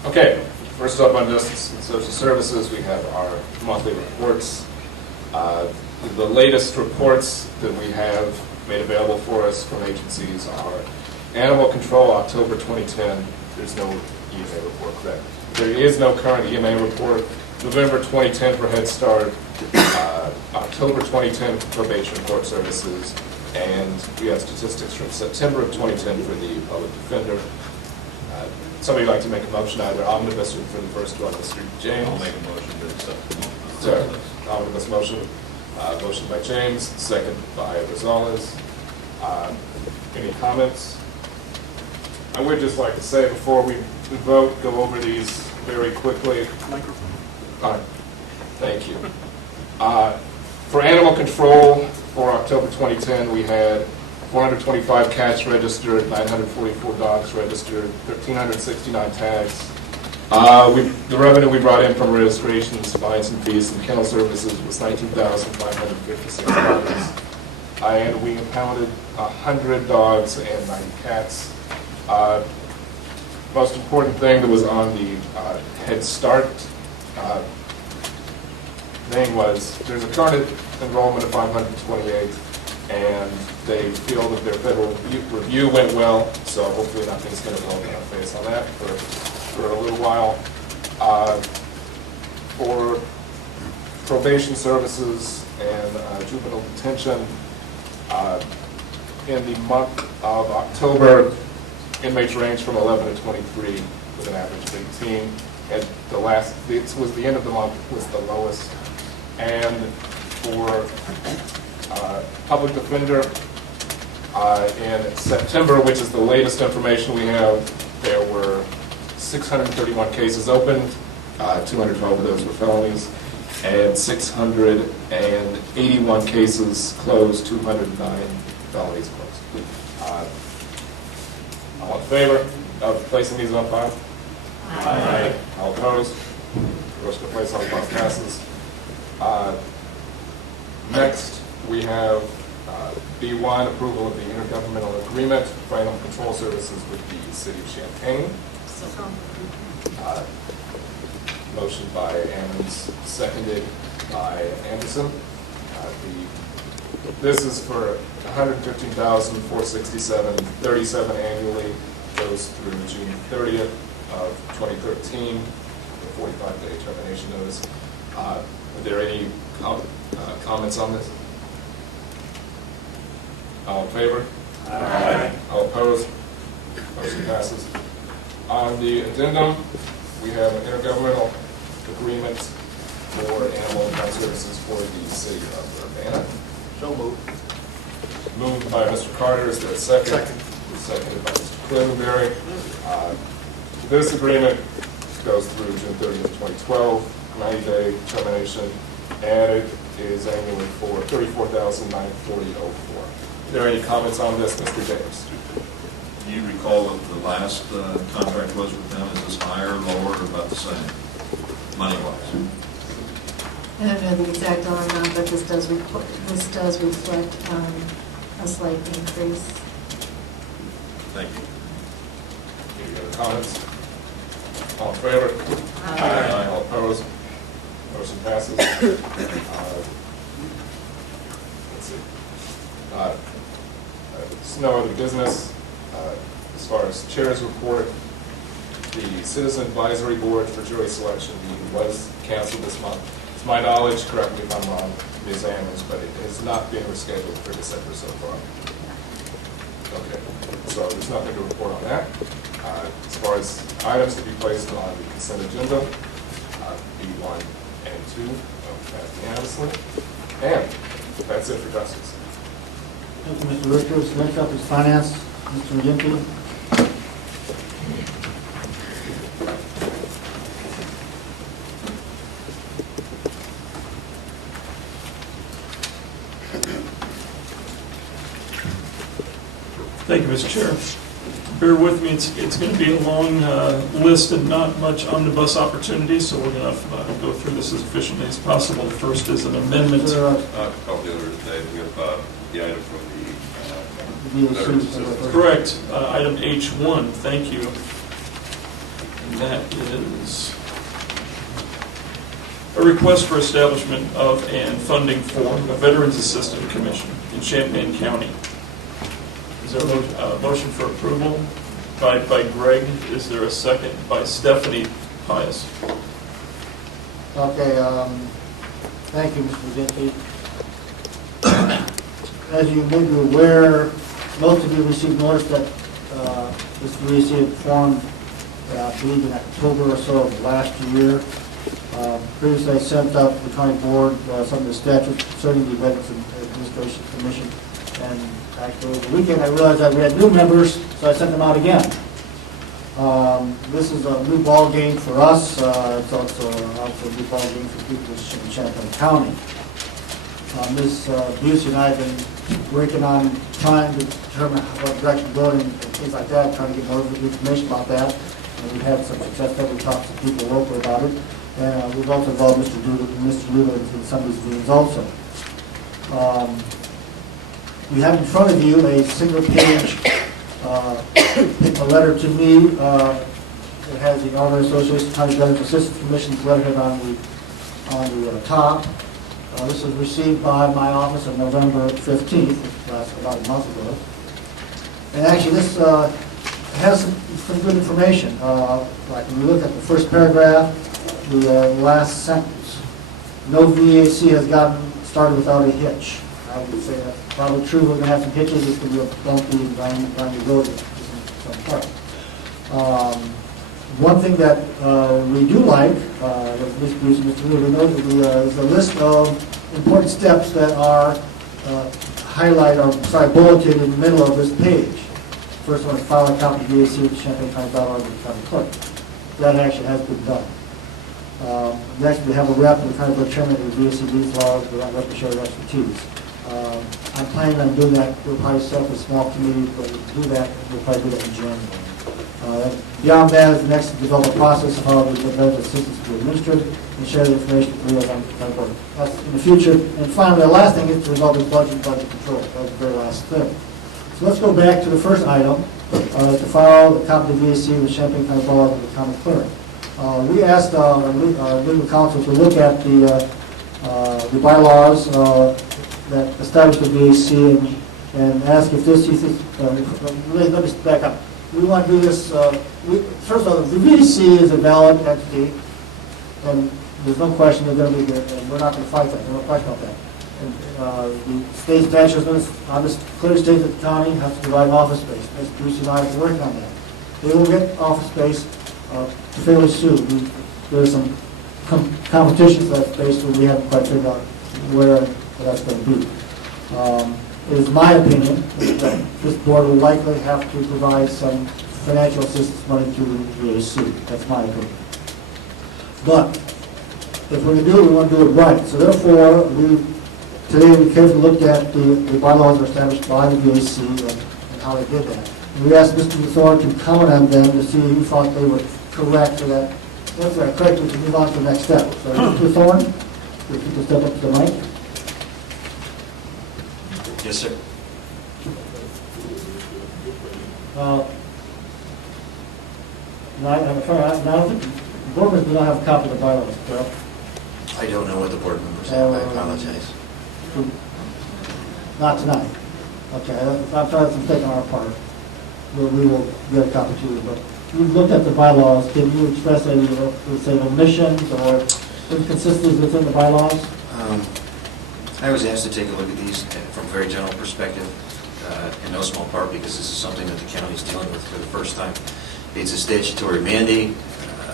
Okay, first up on Justice and Social Services, we have our monthly reports. The latest reports that we have made available for us from agencies are Animal Control, October 2010. There's no EMA report, correct? There is no current EMA report. November 2010 for Head Start, October 2010 for Probation Court Services, and we have statistics from September of 2010 for the Public Defender. Somebody like to make a motion either omnibus or for the first one, Mr. James? I'll make a motion to accept. Sir, omnibus motion. Motion by James, second by Rosales. Any comments? I would just like to say before we vote, go over these very quickly. Thank you. For animal control, for October 2010, we had 425 cats registered, 944 dogs registered, 1,369 tags. The revenue we brought in from registrations, fines and fees, and kennel services was $19,556. And we impounded 100 dogs and 90 cats. Most important thing that was on the Head Start thing was there's a current enrollment of 528, and they feel that their federal review went well, so hopefully nothing's going to blow in our face on that for a little while. For probation services and juvenile detention, in the month of October, inmates range from 11 to 23 with an average of 18. at it was the end of the month was the lowest. And for public defender, in September, which is the latest information we have, there were 631 cases opened, 212 of those were felonies, and 681 cases closed, 209 felonies closed. All in favor of placing these on file? Aye. All opposed? Motion to place on file passes. Next, we have B1, approval of the intergovernmental agreement for animal control services with the City of Champaign. Motion by Ammons, seconded by Anderson. This is for $115,467.37 annually, goes through June 30th of 2013, the 45-day termination notice. Are there any comments on this? All in favor? Aye. All opposed? Motion passes. On the addendum, we have an intergovernmental agreement for animal health services for the city of Urbana. So moved. Moved by Mr. Carter. Is there a second? Second. Seconded by Mr. Clintonberry. This agreement goes through June 30th, 2012, 90-day termination, and it is annually for $34,940.04. Are there any comments on this, Mr. James? Do you recall what the last contract was with them? Is this higher, lower, or about the same, money-wise? I don't know the exact dollar amount, but this does reflect a slight increase. Thank you. Any other comments? All in favor? Aye. All opposed? Motion passes. Let's see. No other business. As far as chair's report, the Citizen Advisory Board for jury selection meeting was canceled this month. To my knowledge, correct me if I'm wrong, Ms. Ammons, but it has not been rescheduled for December so far. Okay, so there's nothing to report on that. As far as items to be placed on the consent agenda, B1 and 2, passed unanimously. And that's it for justice. Thank you, Mr. Richards. Next up is finance, Mr. McGinty. Thank you, Mr. Chair. Bear with me, it's going to be a long list and not much omnibus opportunity, so we're going to go through this as efficiently as possible. The first is an amendment. Called the other day, we have the item from the Veterans Assistance. Correct. Item H1, thank you. And that is a request for establishment of and funding for a Veterans Assistance Commission in Champaign County. Is there a motion for approval by Greg? Is there a second by Stephanie Pius? Okay, thank you, Mr. McGinty. As you may be aware, most of you received notice that this VAC had formed, I believe in October or so of last year. Previously, I sent out to the county board some of the statutes concerning the Veterans Administration Commission, and actually over the weekend I realized that we had new members, so I sent them out again. This is a new ball game for us. It's also a new ball game for people in Champaign County. Ms. Busey and I have been working on trying to determine what direction to go in and things like that, trying to get more information about that. And we've had some success there. We talked to people locally about it. And we've also involved Mr. Doolittle in some of these meetings also. We have in front of you a single-page letter to me. It has the Illinois Association of County Veterans Assistance Commission's letterhead on the top. This was received by my office on November 15th, about a month ago. And actually, this has some good information. Like when we look at the first paragraph, the last sentence, no VAC has gotten started without a hitch. I would say that's probably true. We're going to have some hitches. It's going to be a bumpy and road at some point. One thing that we do like, Mr. Lee noted, is a list of important steps that are bulleted in the middle of this page. First one is file a copy of the VAC with the Champaign County bylaws with the county clerk. That actually has been done. Next, we have a rep and kind of a chairman of the VACB's laws, but not rep to share their expertise. I'm planning on doing that. We'll probably set up a small committee, but to do that, we'll probably do that in January. Beyond that is the next to develop a process of how the benefit assistance to be administered and share the information with the county board. That's in the future. And finally, the last thing is to develop budget control. That was the very last thing. So let's go back to the first item, to file a copy of the VAC with Champaign County bylaws with the county clerk. We asked our legal counsel to look at the bylaws that establish the VAC and ask if this, let me back up. We want to do this, first of all, the VAC is a valid entity, and there's no question they're going to be good, and we're not going to fight that, there's no question about that. And, the state statute on this clear state that the county has to provide office space. Mr. Bruce and I are working on that. They will get office space fairly soon. There's some competition for that space, but we haven't quite figured out where that's going to be. It is my opinion that this board will likely have to provide some financial assistance money to the VAC. That's my opinion. But if we're going to do it, we want to do it right. So therefore, today we carefully looked at the bylaws that were established by the VAC and how they did that. And we asked Mr. Thorne to comment on them to see who thought they were correct. So that once they're correct, we can move on to the next step. So Mr. Thorne, if you can step up to the mic. Yes, sir. Now, board members do not have a copy of the bylaws, correct? I don't know what the board members have. I apologize. Not tonight. Okay, I'm sorry, it's a mistake on our part. We will get a copy to you, but you've looked at the bylaws. Can you express any, let's say, omissions or inconsistencies within the bylaws? I was asked to take a look at these from a very general perspective, in no small part because this is something that the county is dealing with for the first time. It's a statutory mandate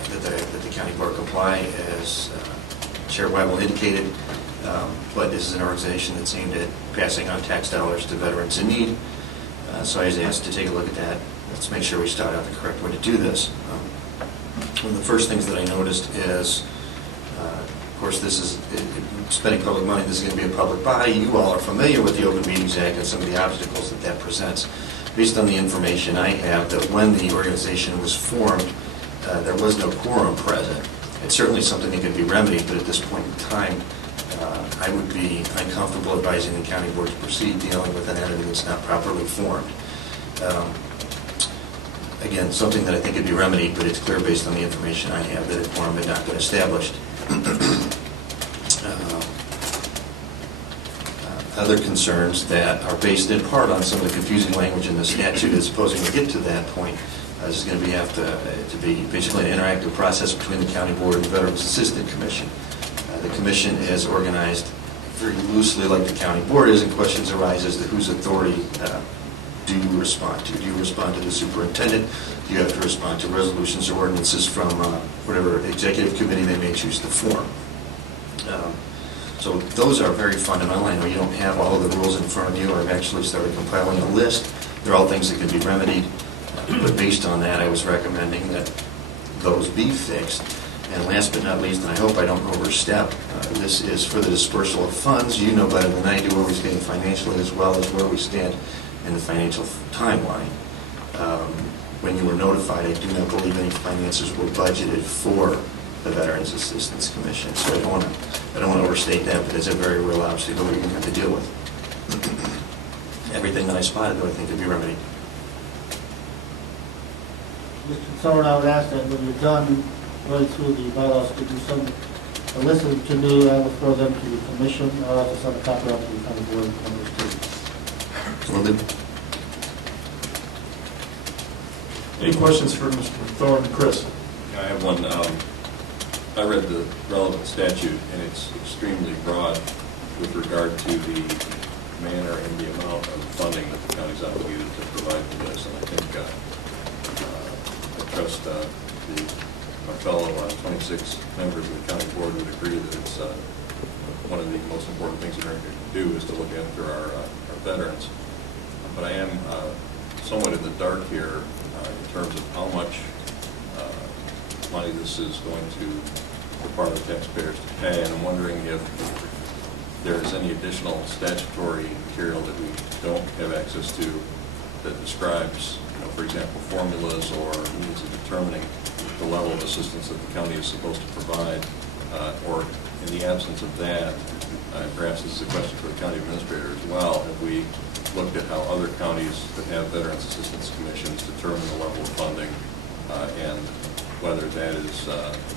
that the county board comply, as Chair Weibel indicated, but this is an organization that's aimed at passing on tax dollars to veterans in need. So I was asked to take a look at that. Let's make sure we start out the correct way to do this. One of the first things that I noticed is, of course, this is spending public money. This is going to be a public body. You all are familiar with the Open Meetings Act and some of the obstacles that that presents. Based on the information I have, that when the organization was formed, there was no quorum present. It's certainly something that can be remedied, but at this point in time, I would be uncomfortable advising the county board to proceed dealing with an entity that's not properly formed. Again, something that I think could be remedied, but it's clear based on the information I have that a quorum had not been established. Other concerns that are based in part on some of the confusing language in the statute is supposing we get to that point. This is going to have to be basically an interactive process between the county board and the Veterans Assistance Commission. The commission is organized very loosely like the county board is, and questions arise as to whose authority do you respond to? Do you respond to the superintendent? Do you have to respond to resolutions or ordinances from whatever executive committee they may choose to form? So those are very fundamental. I know you don't have all of the rules in front of you. I've actually started compiling a list. They're all things that can be remedied. But based on that, I was recommending that those be fixed. And last but not least, and I hope I don't overstep, this is for the dispersal of funds. You know better than I do where we stand financially as well as where we stand in the financial timeline. When you were notified, I do not believe any finances were budgeted for the Veterans Assistance Commission. So I don't want to overstate that, but it's a very real obstacle we're going to have to deal with. Everything that I spotted, though, I think could be remedied. Mr. Thorne, I would ask that when you're done going through the bylaws, could you send a list of them to me? I will forward them to the commission. I'll also send a copy out to the county board members too. Will do. Any questions for Mr. Thorne? Chris? I have one. I read the relevant statute, and it's extremely broad with regard to the manner and the amount of funding that the county's obligated to provide for this. And I think I trust my fellow 26 members of the county board would agree that it's one of the most important things America can do is to look after our veterans. But I am somewhat in the dark here in terms of how much money this is going to require the taxpayers to pay, and I'm wondering if there is any additional statutory material that we don't have access to that describes, for example, formulas or means of determining the level of assistance that the county is supposed to provide, or in the absence of that, perhaps this is a question for the county administrator as well, have we looked at how other counties that have Veterans Assistance Commissions determine the level of funding and whether that is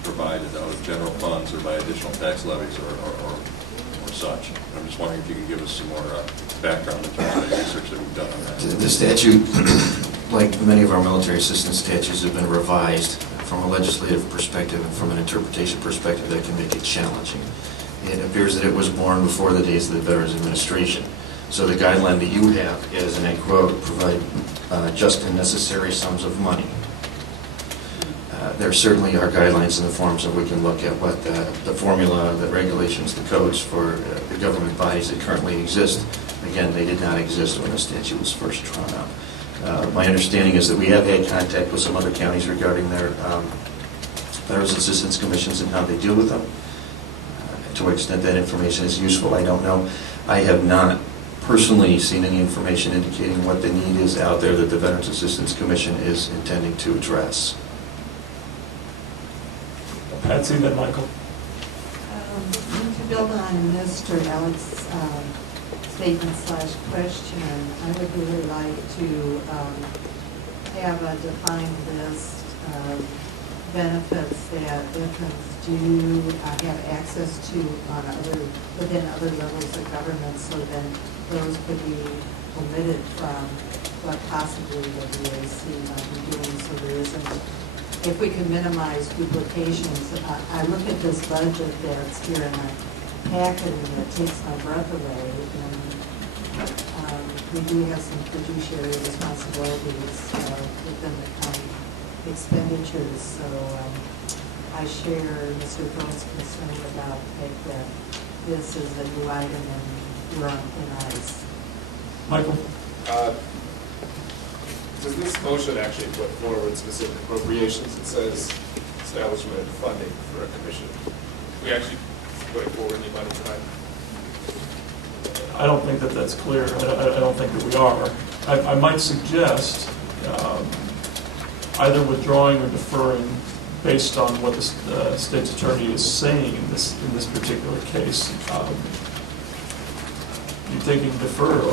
provided out of general funds or by additional tax levies or such. I'm just wondering if you can give us some more background in terms of the research that we've done on that. The statute, like many of our military assistance statutes, have been revised from a legislative perspective and from an interpretation perspective that can make it challenging. It appears that it was born before the days of the Veterans Administration. So the guideline that you have is, and I quote, provide just and necessary sums of money. There certainly are guidelines in the forms that we can look at what the formula, the regulations, the codes for the government bodies that currently exist. Again, they did not exist when the statute was first drawn up. My understanding is that we have had contact with some other counties regarding their Veterans Assistance Commissions and how they deal with them. To what extent that information is useful, I don't know. I have not personally seen any information indicating what the need is out there that the Veterans Assistance Commission is intending to address. Patsy, then Michael. To build on Mr. Alex's statement/question, I would really like to have a defined list of benefits that veterans do have access to within other levels of government, so then those could be omitted from what possibly the VAC might be doing, so there isn't. If we can minimize duplications, I look at this budget that's here in our packet and it takes my breath away. And we do have some fiduciary responsibilities within the county expenditures. So I share Mr. Thorne's concern about the fact that this is a new item and we're on thin ice. Michael? Does this motion actually put forward specific appropriations? It says establishment of funding for a commission. We actually put forward any money tonight? I don't think that that's clear. I don't think that we are. I might suggest either withdrawing or deferring based on what the state's attorney is saying in this particular case. You thinking defer or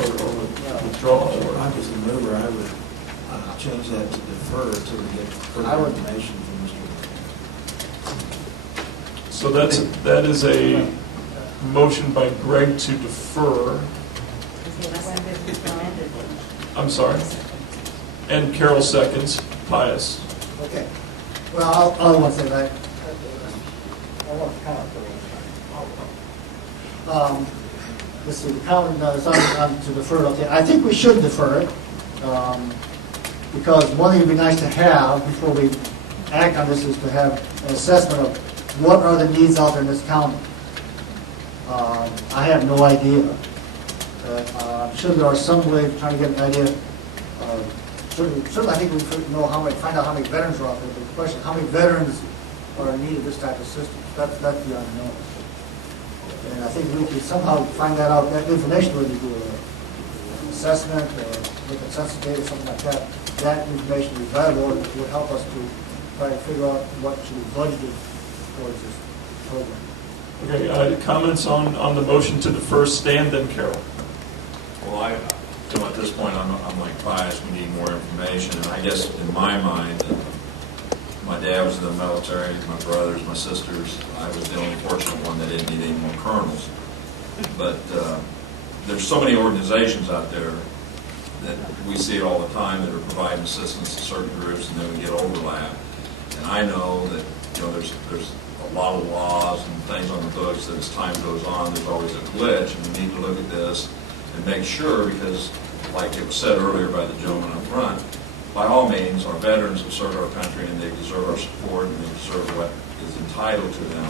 withdraw? Or I'm just a mover. I would change that to defer until we get further information from Mr. So that is a motion by Greg to defer. I'm sorry. And Carol seconds. Pius. Okay. Well, I want to say that. I want to comment. Let's see, the comment is on to defer. Okay, I think we should defer it. Because one thing would be nice to have before we act on this is to have an assessment of what are the needs out there in this county. I have no idea. I'm sure there are some way of trying to get an idea. Certainly I think we could know find out how many veterans are out there. But the question, how many veterans are in need of this type of system? That's the unknown. And I think we can somehow find that out, that information, whether you do an assessment or look at census data, something like that. That information is valuable and would help us to try to figure out what should be budgeted towards this program. Okay, comments on the motion to defer, Stan, then Carol. Well, at this point, I'm like Pius, we need more information, and I guess in my mind, my dad was in the military, my brothers, my sisters, I was the only fortunate one that didn't need any more colonels. But there's so many organizations out there that we see it all the time that are providing assistance to certain groups, and then we get overlap. And I know that there's a lot of laws and things on the books that as time goes on, there's always a glitch, and we need to look at this and make sure, because like it was said earlier by the gentleman up front, by all means, our veterans have served our country and they deserve our support and they deserve what is entitled to them.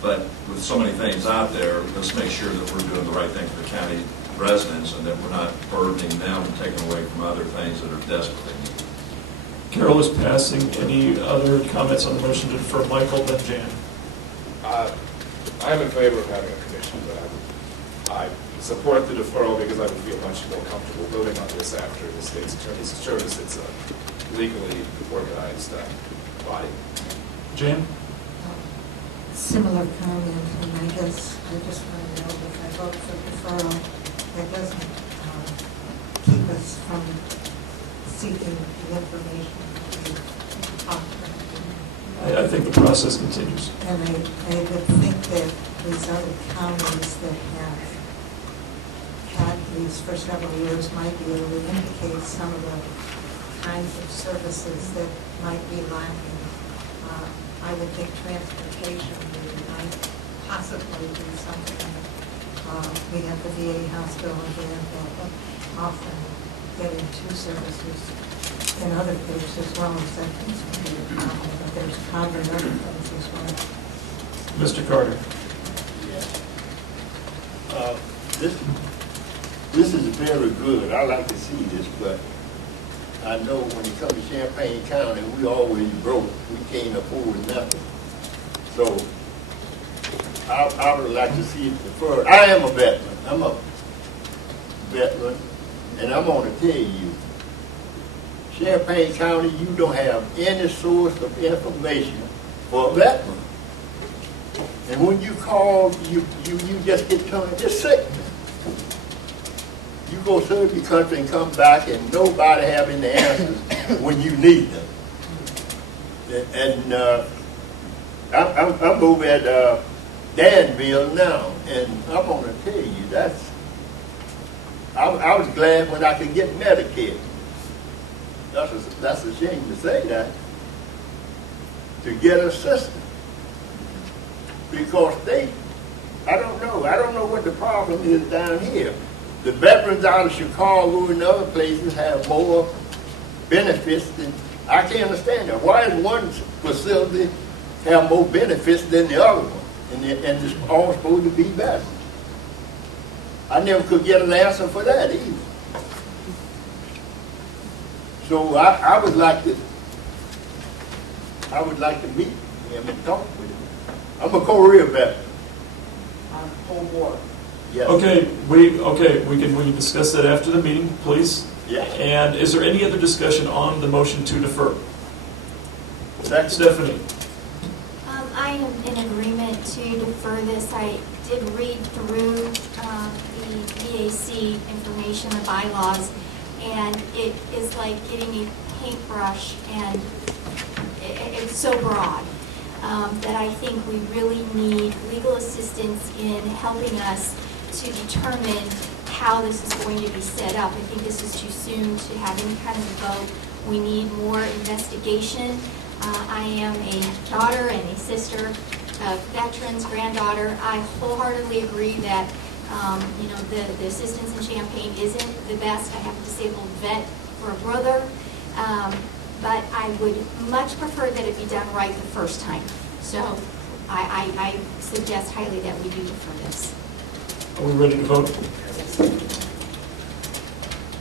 But with so many things out there, let's make sure that we're doing the right thing for the county residents and that we're not burdening them and taking away from other things that are desperately needed. Carol is passing. Any other comments on the motion to defer? Michael, then Jan. I'm in favor of having a commission, but I support the deferral because I would feel much more comfortable voting on this after the state's attorney's assured us it's a legally organized body. Jan? Similar comment, and I just want to know if I vote for deferral, that doesn't keep us from seeking the information we talked about. I think the process continues. And I would think that these other counties that have had these for several years might be able to indicate some of the kinds of services that might be lacking. I would think transportation might possibly be something. We have the VA hospital available, often getting two services in other groups as well as that can be a problem, but there's probably other things as well. Mr. Carter. This is very good. I like to see this, but I know when it comes to Champaign County, we always broke. We can't afford nothing. So I would like to see it deferred. I am a veteran. I'm a veteran, and I'm going to tell you, Champaign County, you don't have any source of information for a veteran. And when you call, you just get turned, just sick. You go serve your country and come back and nobody having the answers when you need them. And I'm over at Danville now, and I'm going to tell you, I was glad when I could get Medicare. That's a shame to say that, to get assistance. Because I don't know what the problem is down here. The veterans out of Chicago and other places have more benefits than, I can't understand that. Why does one facility have more benefits than the other one? And it's all supposed to be better. I never could get an answer for that either. So I would like to meet him and talk with him. I'm a career veteran. On whole board. Yes. Okay, we can discuss that after the meeting, please. Yes. And is there any other discussion on the motion to defer? Second. Stephanie? I am in agreement to defer this. I did read through the VAC information, the bylaws, and it is like getting a paintbrush, and it's so broad that I think we really need legal assistance in helping us to determine how this is going to be set up. I think this is too soon to have any kind of vote. We need more investigation. I am a daughter and a sister of veterans, granddaughter. I wholeheartedly agree that the assistance in Champaign isn't the best. I have a disabled vet for a brother, but I would much prefer that it be done right the first time. So I suggest highly that we do defer this. Are we ready to vote?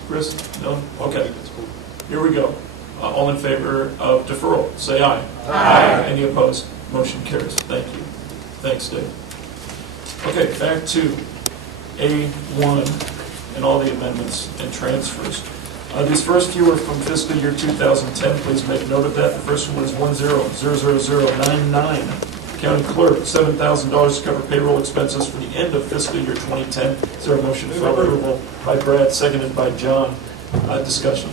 Chris? No? Okay. Here we go. All in favor of deferral, say aye. Aye. Any opposed? Motion carries. Thank you. Thanks, Dave. Okay, back to A1 and all the amendments and transfers. These first few are from fiscal year 2010. Please make note of that. The first one is 1000099. County clerk, $7,000 to cover payroll expenses for the end of fiscal year 2010. Is there a motion for approval by Brad, seconded by John? Discussion.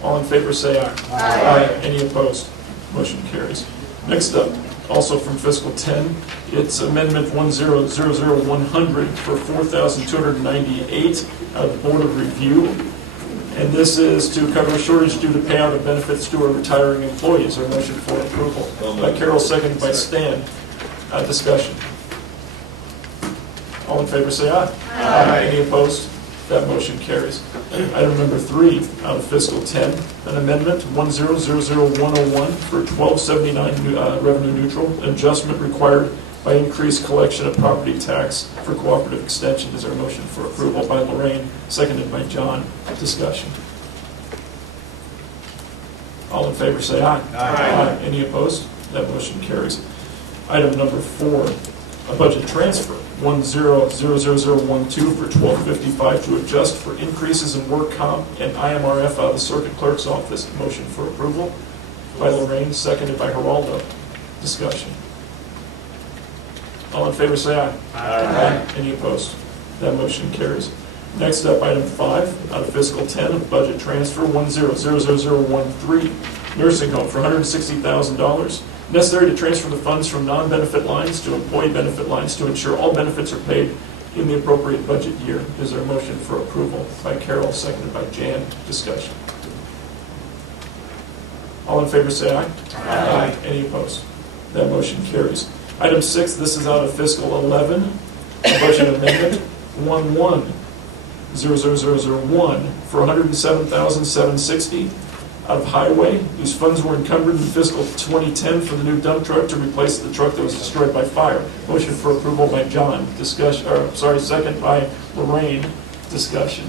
All in favor say aye. Aye. Any opposed? Motion carries. Next up, also from fiscal 10, it's amendment 1000100 for $4,298 out of the Board of Review. And this is to cover a shortage due to payout of benefits to our retiring employees. Or motion for approval by Carol, seconded by Stan. Discussion. All in favor say aye. Aye. Any opposed? That motion carries. Item number 3, out of fiscal 10, an amendment 1000101 for 1279 revenue neutral, adjustment required by increased collection of property tax for cooperative extension. Is there a motion for approval by Lorraine, seconded by John? Discussion. All in favor say aye. Aye. Any opposed? That motion carries. Item number 4, a budget transfer, 1000012 for 1255 to adjust for increases in work comp and IMRF out of the circuit clerk's office. Motion for approval by Lorraine, seconded by Geraldo. Discussion. All in favor say aye. Aye. Any opposed? That motion carries. Next up, item 5, out of fiscal 10, a budget transfer, 1000013, nursing home for $160,000. Necessary to transfer the funds from non-benefit lines to employee benefit lines to ensure all benefits are paid in the appropriate budget year. Is there a motion for approval by Carol, seconded by Jan? Discussion. All in favor say aye. Aye. Any opposed? That motion carries. Item 6, this is out of fiscal 11, a budget amendment, 1100001 for $107,760 out of highway. These funds were encumbered in fiscal 2010 for the new dump truck to replace the truck that was destroyed by fire. Motion for approval by John. Second by Lorraine. Discussion.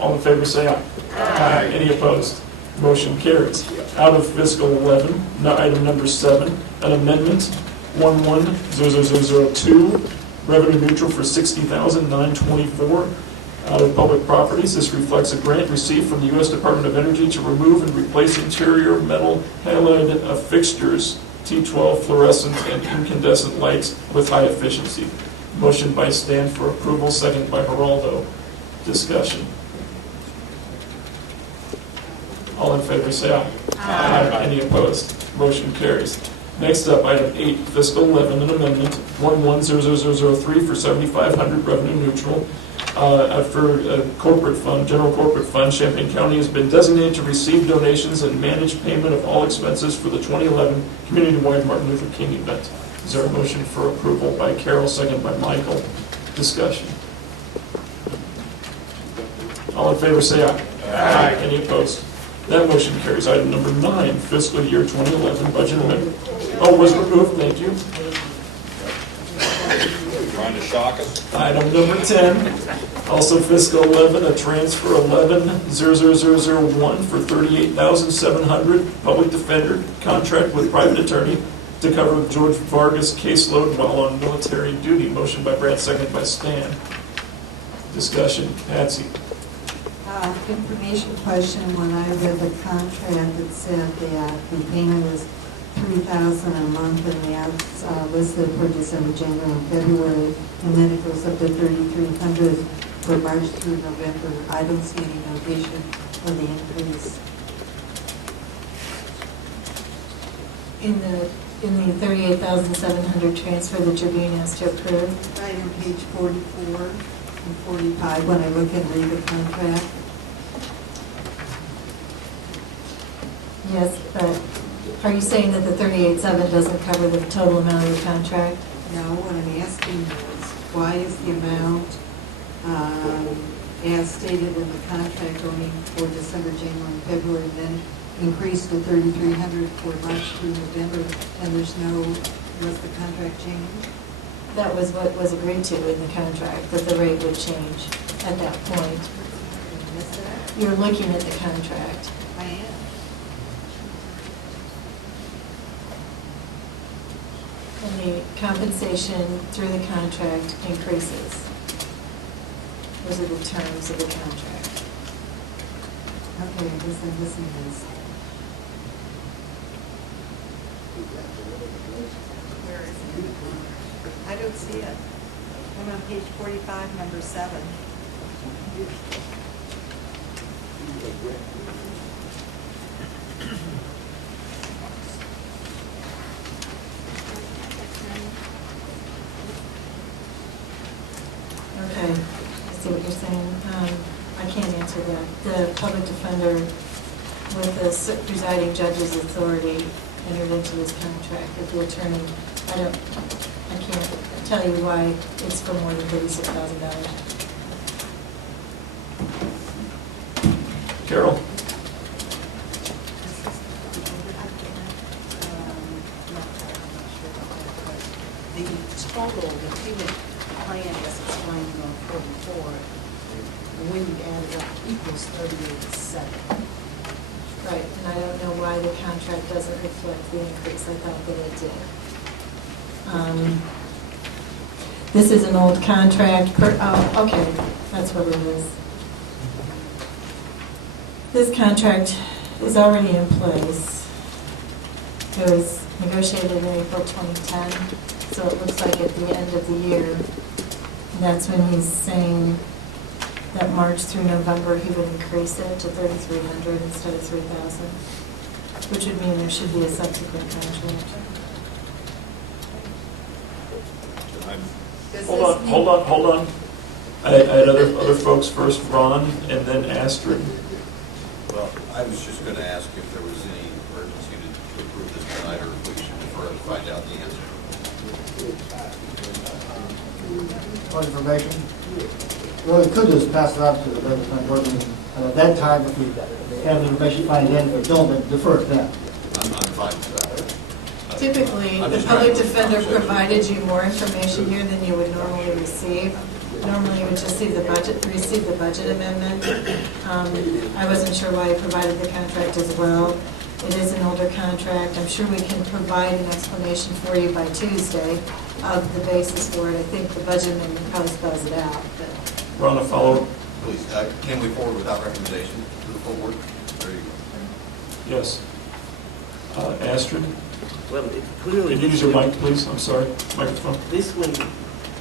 All in favor say aye. Aye. Any opposed? Motion carries. Out of fiscal 11, item number 7, an amendment 1100002, revenue neutral for $60,924 out of public properties. This reflects a grant received from the U.S. Department of Energy to remove and replace interior metal halide fixtures, T12 fluorescent and incandescent lights with high efficiency. Motion by Stan for approval, second by Geraldo. Discussion. All in favor say aye. Aye. Any opposed? Motion carries. Next up, item 8, fiscal 11, an amendment 1100003 for $7,500 revenue neutral. For corporate fund, general corporate fund, Champaign County has been designated to receive donations and manage payment of all expenses for the 2011 community-wide Martin Luther King event. Is there a motion for approval by Carol, second by Michael? Discussion. All in favor say aye. Aye. Any opposed? That motion carries. Item number 9, fiscal year 2011 budget amendment. Oh, was removed. Thank you. Trying to shock us? Item number 10, also fiscal 11, a transfer 110001 for $38,700 public defender contract with private attorney to cover George Vargas caseload while on military duty. Motion by Brad, second by Stan. Discussion. Patsy. Information question, when I read the contract, it said that the payment was $3,000 a month, and that's listed for December, January, and February, and then it goes up to $3,300 for March through November. I don't see any notation of the increase. In the $38,700 transfer that you're being asked to approve? Right on page 44 and 45, when I look and read the contract. Yes, but are you saying that the 38.7 doesn't cover the total amount of the contract? No, what I'm asking is, why is the amount, as stated in the contract, only for December, January, and February, then increased to $3,300 for March through November, and was the contract changed? That was what was agreed to in the contract, that the rate would change at that point. You're looking at the contract. I am. And the compensation through the contract increases. Those are the terms of the contract. Okay, I guess I'm missing this. Where is it? I don't see it. I'm on page 45, number 7. Okay, I see what you're saying. I can't answer that. The public defender, with the presiding judge's authority, entered into this contract with the attorney. I can't tell you why it's for more than $36,000. Carol? The total, the payment plan as explained on 44, when you add it up, equals 38.7. Right, and I don't know why the contract doesn't reflect the increase. I thought that it did. This is an old contract, okay, that's what it is. This contract is already in place. It was negotiated in April 2010, so it looks like at the end of the year, that's when he's saying that March through November, he would increase it to 3,300 instead of 3,000, which would mean there should be a subsequent contract. Hold on. I had other folks first, Ron, and then Astrid. Well, I was just going to ask if there was any urgency to approve this tonight, or if we should defer to find out the answer. Point of information? Well, we could just pass it on to the regular county board, and at that time, if we have the information, find it, if we don't, then defer it then. I'm fine with that. Typically, I'm the just public trying to- defender provided you more information here than you would normally receive. Normally, you would just receive the budget amendment. I wasn't sure why he provided the contract as well. It is an older contract. I'm sure we can provide an explanation for you by Tuesday of the basis for it. I think the budget amendment probably spells it out, but. Ron, a follow-up? Please, can we forward without recommendation to the full board? There you go. Yes. Astrid? Well, it clearly. Can you use your mic, please? I'm sorry. Microphone. This one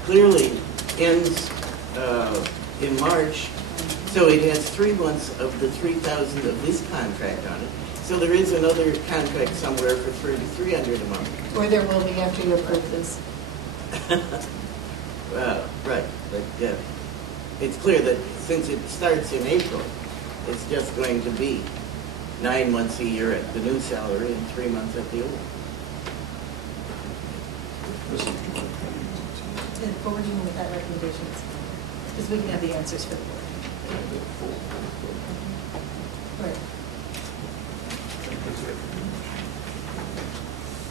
clearly ends in March, so it has 3 months of the 3,000 of this contract on it. So there is another contract somewhere for 3,300 a month. Or there will be after you approve this. Right, but it's clear that since it starts in April, it's just going to be 9 months a year at the new salary and 3 months at the old. And forwarding with that recommendation, because we can have the answers for the board. Right.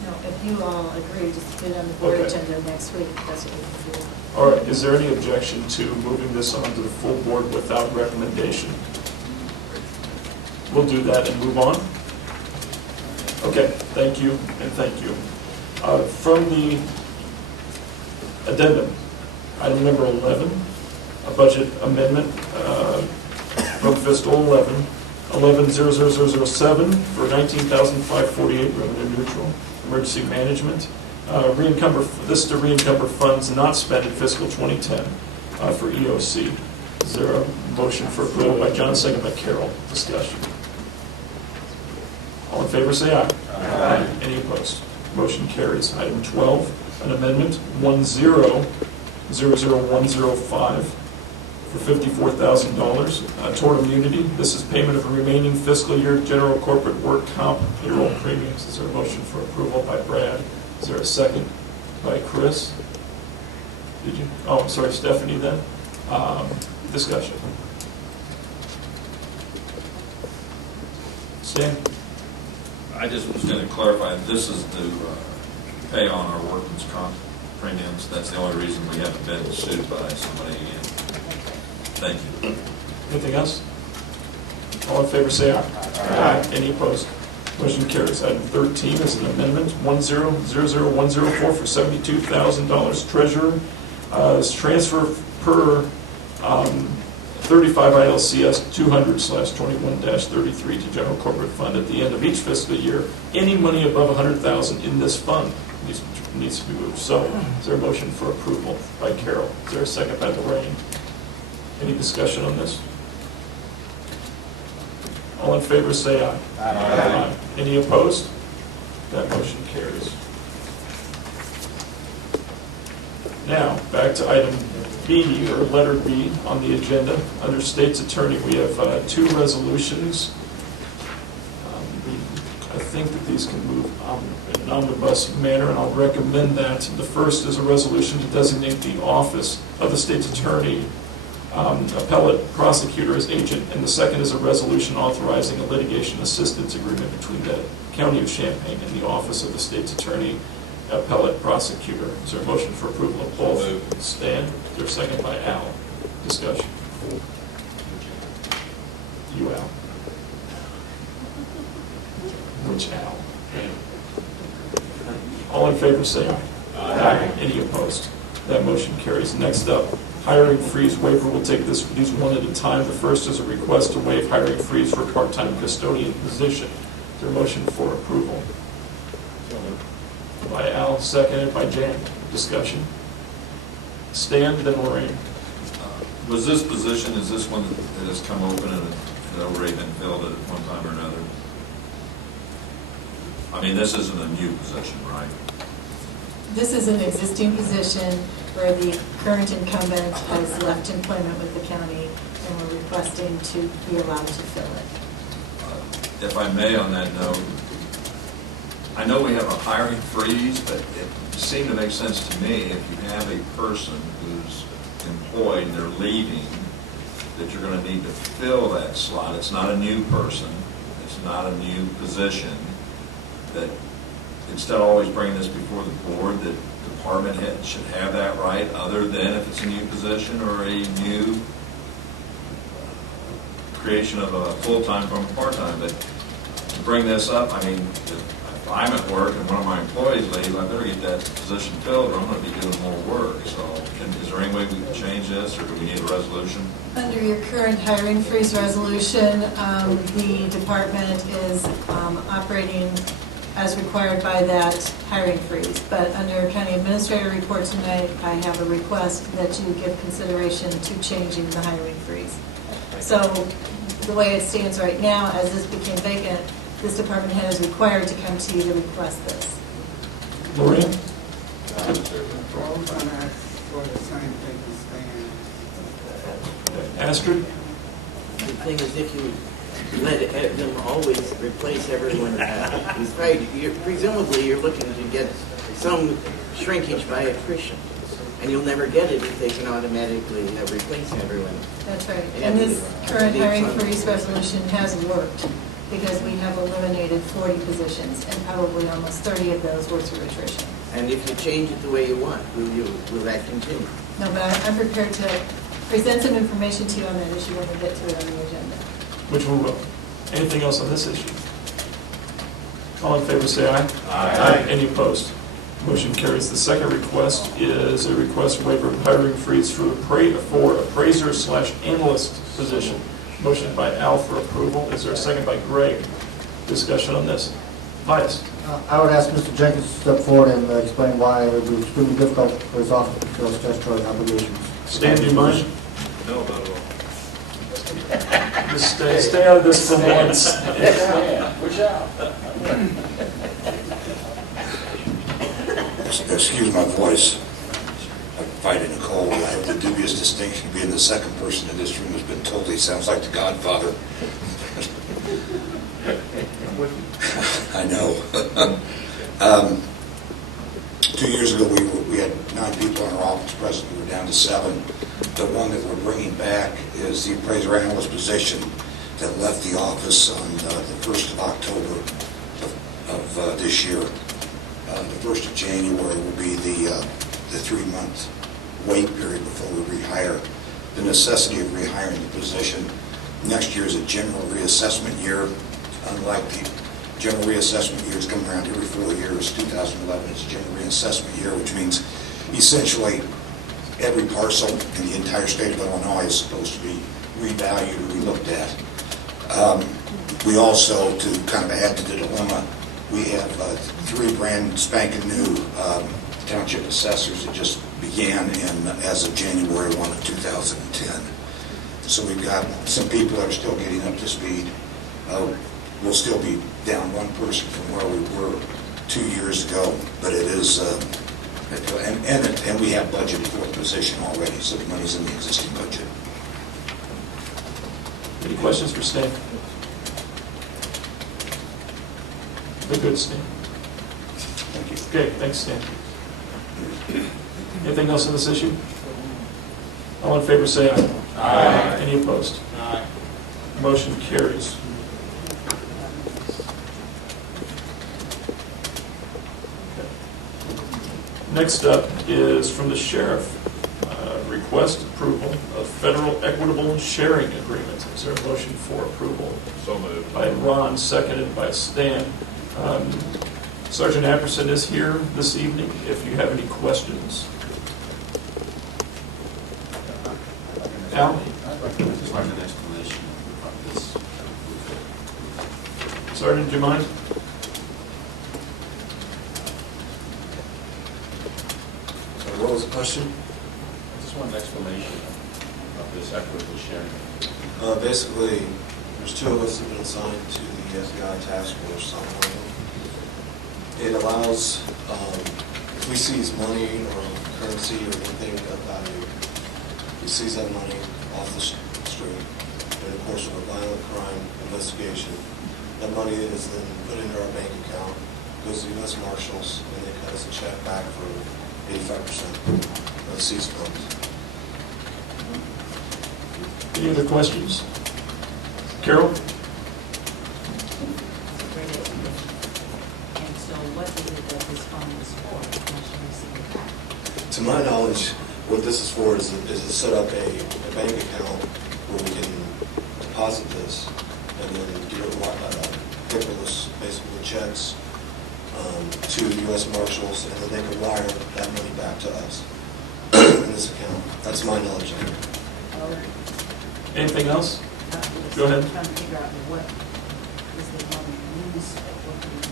No, if you all agree, just put it on the board Okay. agenda next week, that's what we can do. All right, is there any objection to moving this on to the full board without recommendation? We'll do that and move on. Okay, thank you, and thank you. From the addendum, item number 11, a budget amendment from fiscal 11-00007 for $19,548 revenue neutral, emergency management. This is to re-encumber funds not spent in fiscal 2010 for EOC. Is there a motion for approval by John, second by Carol? Discussion. All in favor, say aye. Aye. Any opposed? Motion carries. Item 12, an amendment 10-00105 for $54,000 toward immunity. This is payment of a remaining fiscal year general corporate work comp payroll premiums. Is there a motion for approval by Brad? Is there a second by Chris? Did you? Oh, I'm sorry, Stephanie then. Discussion. Stan? I just was going to clarify, this is to pay on our workman's comp premiums. That's the only reason we haven't been sued by somebody again. Thank you. Anything else? All in favor, say aye. Aye. Any opposed? Motion carries. Item 13 is an amendment 10-00104 for $72,000. Treasurer is transfer per 35 ILCS 200/21-33 to general corporate fund at the end of each fiscal year. Any money above $100,000 in this fund needs to be moved. So, is there a motion for approval by Carol? Is there a second by Lorraine? Any discussion on this? All in favor, say aye. Aye. Any opposed? That motion carries. Now, back to item B, or letter B on the agenda. Under State's Attorney, we have two resolutions. I think that these can move in an omnibus manner, and I'll recommend that. The first is a resolution to designate the office of the state's attorney appellate prosecutor as agent, and the second is a resolution authorizing a litigation assistance agreement between the County of Champaign and the office of the state's attorney appellate prosecutor. Is there a motion for approval of both? Stan, is there a second by Al? Discussion. You, Al. Which Al? All in favor, say aye. Aye. Any opposed? That motion carries. Next up, hiring freeze waiver. We'll take these one at a time. The first is a request to waive hiring freeze for part-time custodian position. Is there a motion for approval? By Al, seconded by Jan. Discussion. Stan, then Lorraine. Was this position, is this one that has come open and had already been filled at one time or another? I mean, this isn't a new position, right? This is an existing position where the current incumbent has left employment with the county, and we're requesting to be allowed to fill it. If I may, on that note, I know we have a hiring freeze, but it seemed to make sense to me if you have a person who's employed and they're leaving, that you're going to need to fill that slot. It's not a new person. It's not a new position. That instead of always bringing this before the board, that department head should have that right, other than if it's a new position or a new creation of a full-time from a part-time. But to bring this up, I mean, if I'm at work and one of my employees leaves, I better get that position filled or I'm going to be doing more work. So is there any way we can change this, or do we need a resolution? Under your current hiring freeze resolution, the department is operating as required by that hiring freeze. But under county administrator report tonight, I have a request that you give consideration to changing the hiring freeze. So the way it stands right now, as this became vacant, this department head is required to come to you to request this. Lorraine? I was going to ask for the same thing as Stan. Astrid? The thing is, if you let them always replace everyone, presumably you're looking to get some shrinkage by attrition, and you'll never get it if they can automatically replace everyone. That's right. And this current hiring freeze resolution has worked because we have eliminated 40 positions, and probably almost 30 of those were through attrition. And if you change it the way you want, will that continue? No, but I'm prepared to present some information to you on that issue when we get to it on the agenda. Which we will. Anything else on this issue? All in favor, say aye. Aye. Any opposed? Motion carries. The second request is a request waiver of hiring freeze for appraiser/analyst position. Motion by Al for approval. Is there a second by Greg? Discussion on this. Vice. I would ask Mr. Jenkins to step forward and explain why it would be extremely difficult for his office to fulfill statutory obligations. Stan, do you mind? No, not at all. Just stay out of this for once. Push out. Excuse my voice. I'm fighting a cold. I have the dubious distinction of being the second person in this room who's been told he sounds like the Godfather. I know. 2 years ago, we had 9 people in our office present. We were down to 7. The one that we're bringing back is the appraiser analyst position that left the office on the 1st of October of this year. The 1st of January will be the 3-month wait period before we rehire. The necessity of rehiring the position. Next year is a general reassessment year. Unlike the general reassessment years come around every 4 years, 2011 is a general reassessment year, which means essentially every parcel in the entire state of Illinois is supposed to be revalued or relooked at. We also, to kind of add to the dilemma, we have 3 brand spanking new township assessors that just began as of January 1 of 2010. So we've got some people that are still getting up to speed. We'll still be down 1 person from where we were 2 years ago, but it is, and we have budgeted for the position already, so the money's in the existing budget. Any questions for Stan? the good, Stan. Thank you. Okay, thanks, Stan. Anything else on this issue? All in favor, say aye. Aye. Any opposed? Aye. Motion carries. Next up is from the sheriff, request approval of federal equitable sharing agreement. Is there a motion for approval? So moved. By Ron, seconded by Stan. Sergeant Apperson is here this evening if you have any questions. Al? Just like an explanation of this. Sergeant, do you mind? So what was the question? I just want an explanation of this equitable sharing. Basically, there's two of us that have been assigned to the FBI task force on one of them. It allows, if we seize money or currency or anything of value, we seize that money off the street in the course of a violent crime investigation. That money is then put into our bank account, goes to the U.S. Marshals, and they cut us a check back for 85% of the seized funds. Any other questions? Carol? And so what is it that this fund is for? Once you receive it back? To my knowledge, what this is for is to set up a bank account where we can deposit this and then give it paperless, basically checks to the U.S. Marshals, and then they can wire that money back to us in this account. That's my knowledge of it. Anything else? Go ahead. Trying to figure out what is the money used for.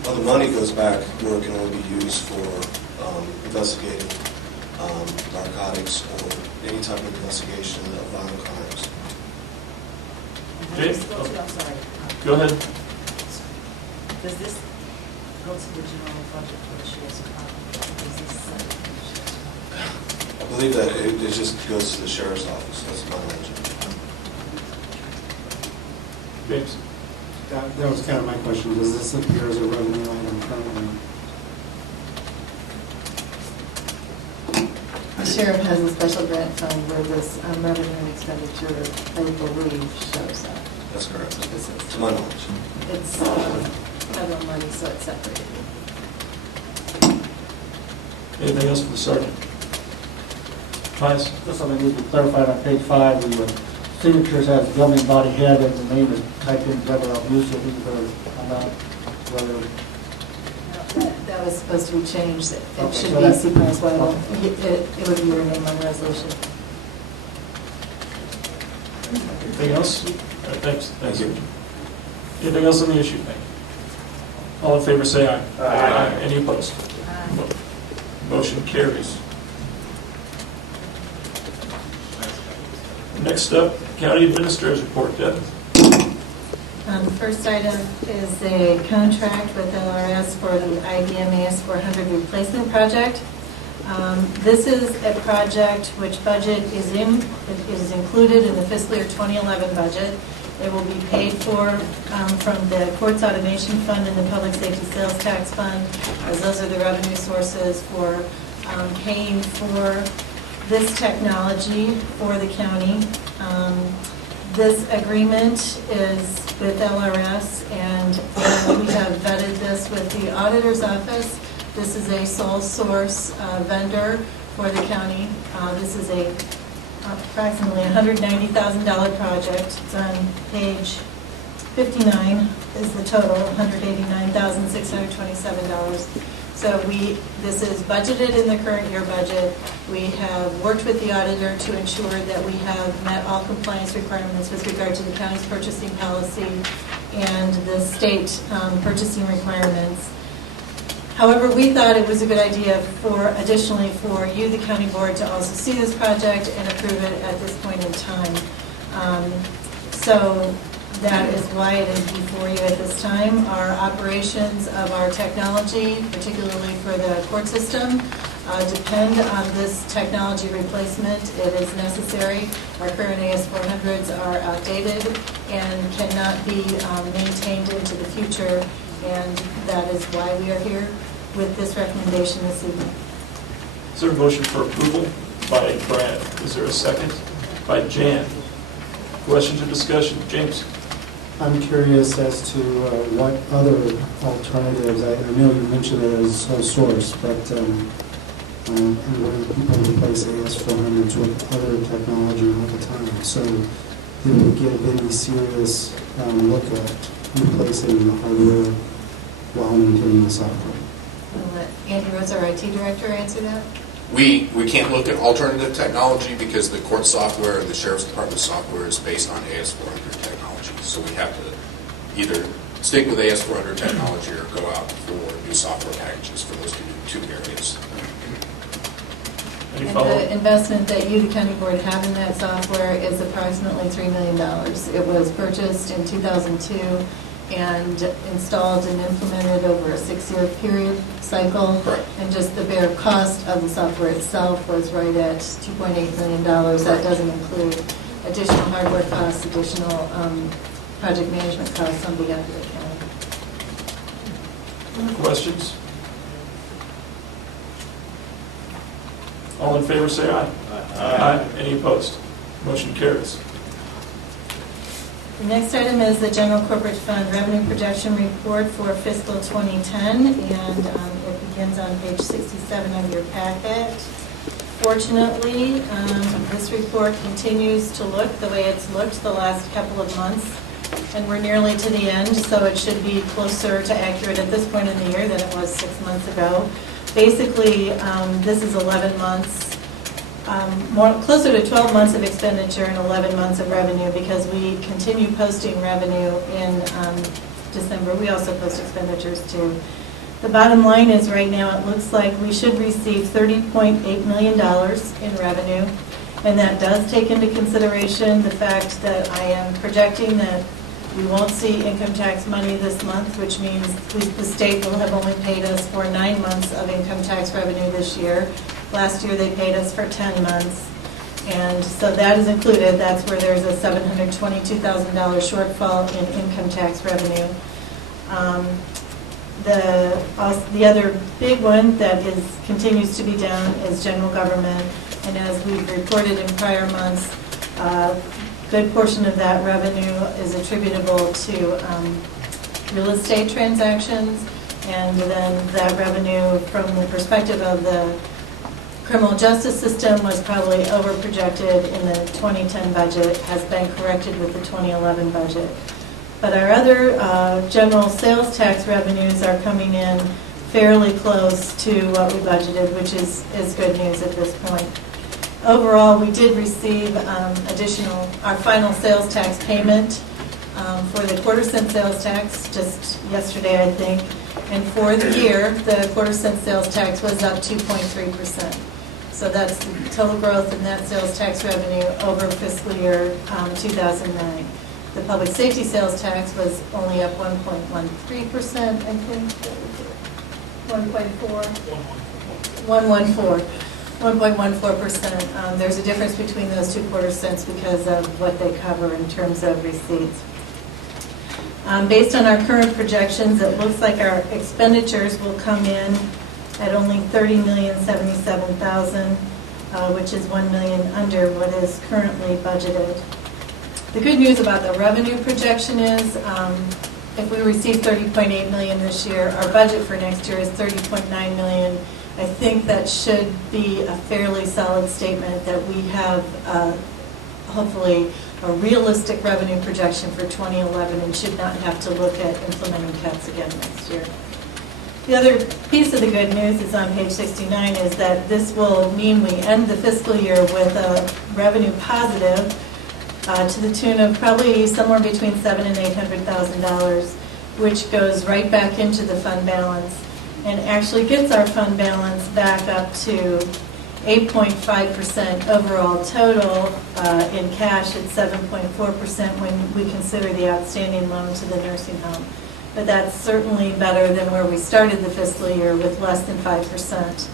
Well, the money goes back where it can only be used for investigating narcotics or any type of investigation of violent crimes. Jay? I'm sorry. Go ahead. Does this go to the general budget for the sheriff's department? Is this I believe that it just goes to the sheriff's office. That's my knowledge. James? That was kind of my question. Does this appear as a revenue item currently? The sheriff has a special grant fund where this revenue and expenditure, I believe, shows up. That's correct. To my knowledge. It's federal money, so it's separated. Anything else for the sergeant? Pius? Just something needs to be clarified on page 5, the signatures has governing body head and the name is typed in Deborah Abusive, I'm not whether. That was supposed to be changed. It Okay, should so be that- Supervisor Whittle. It would be your name on the resolution. Anything else? All right, thanks. Thanks. Anything else on the issue? All in favor, say aye. Aye. Any opposed? Motion carries. Next up, County Administrator's Report, Deb. The first item is a contract with LRS for the IBM AS400 replacement project. This is a project which budget is included in the fiscal year 2011 budget. It will be paid for from the Courts Automation Fund and the Public Safety Sales Tax Fund, as those are the revenue sources for paying for this technology for the county. This agreement is with LRS, and we have vetted this with the auditor's office. This is a sole source vendor for the county. This is a approximately $190,000 project. It's on page 59 is the total, $189,627. So this is budgeted in the current year budget. We have worked with the auditor to ensure that we have met all compliance requirements with regard to the county's purchasing policy and the state purchasing requirements. However, we thought it was a good idea additionally for you, the county board, to also see this project and approve it at this point in time. So that is why it is before you at this time. Our operations of our technology, particularly for the court system, depend on this technology replacement. It is necessary. Our current AS400s are outdated and cannot be maintained into the future And that is why we are here with this recommendation this evening. Is there a motion for approval by Brad? Is there a second? By Jan. Questions or discussion? James? I'm curious as to what other alternatives, I know you mentioned it as sole source, but where people replace AS400s with other technology all the time. So did we give any serious look at replacing the hardware while maintaining the software? I'll let Andy Rose, our IT director, answer that. We can't look at alternative technology because the court software, the sheriff's department software is based on AS400 technology. So we have to either stick with AS400 technology or go out for new software packages for those two areas. And the investment that you, the county board, have in that software is approximately $3 million. It was purchased in 2002 and installed and implemented over a 6-year period cycle. Correct. And just the bare cost of the software itself was right at $2.8 million. That doesn't include additional hardware costs, additional project management costs on behalf of the county. Questions? All in favor say aye. Aye. Any opposed? Motion carries. The next item is the General Corporate Fund Revenue Projection Report for fiscal 2010, and it begins on page 67 of your packet. Fortunately, this report continues to look the way it's looked the last couple of months, and we're nearly to the end, so it should be closer to accurate at this point in the year than it was 6 months ago. Basically, this is 11 months, closer to 12 months of expenditure and 11 months of revenue, because we continue posting revenue in December. We also post expenditures too. The bottom line is right now it looks like we should receive $30.8 million in revenue, and that does take into consideration the fact that I am projecting that we won't see income tax money this month, which means the state will have only paid us for 9 months of income tax revenue this year. Last year they paid us for 10 months. And so that is included. That's where there's a $722,000 shortfall in income tax revenue. The other big one that continues to be down is general government. And as we've reported in prior months, good portion of that revenue is attributable to real estate transactions, and then that revenue from the perspective of the criminal justice system was probably over-projected in the 2010 budget, has been corrected with the 2011 budget. But our other general sales tax revenues are coming in fairly close to what we budgeted, which is good news at this point. Overall, we did receive our final sales tax payment for the quarter-cent sales tax just yesterday, I think. And for the year, the quarter-cent sales tax was up 2.3%. So that's the total growth in that sales tax revenue over fiscal year 2009. The public safety sales tax was only up 1.13%, I think. 1.14%. There's a difference between those two quarter cents because of what they cover in terms of receipts. Based on our current projections, it looks like our expenditures will come in at only $30,077,000, which is $1 million under what is currently budgeted. The good news about the revenue projection is if we receive $30.8 million this year, our budget for next year is $30.9 million. I think that should be a fairly solid statement that we have hopefully a realistic revenue projection for 2011 and should not have to look at implementing cuts again next year. The other piece of the good news is on page 69 is that this will mean we end the fiscal year with a revenue positive to the tune of probably somewhere between $700,000 and $800,000, which goes right back into the fund balance and actually gets our fund balance back up to 8.5% overall total in cash at 7.4% when we consider the outstanding loan to the nursing home. But that's certainly better than where we started the fiscal year with less than 5%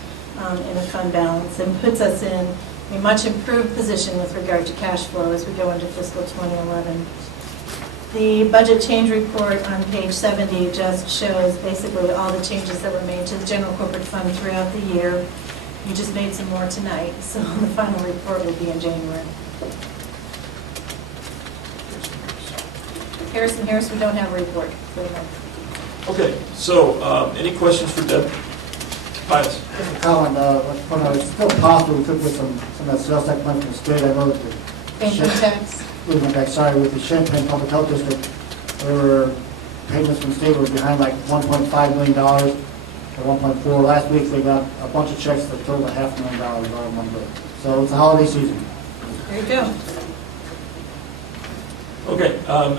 in a fund balance, and puts us in a much improved position with regard to cash flow as we go into fiscal 2011. The budget change report on page 70 just shows basically all the changes that were made to the general corporate fund throughout the year. You just made some more tonight, so the final report will be in January. Harris, we don't have a report. Okay, so any questions for Deb? Pius? Just a comment, it's still possible we could get some of that sales tax money from the state. I know that the Income tax? Income tax, sorry, with the Champaign Public Health District, there were payments from the state were behind like $1.5 million or 1.4. Last week they got a bunch of checks that totaled $500,000 all in one day. So it's a holiday season. There you go. Okay,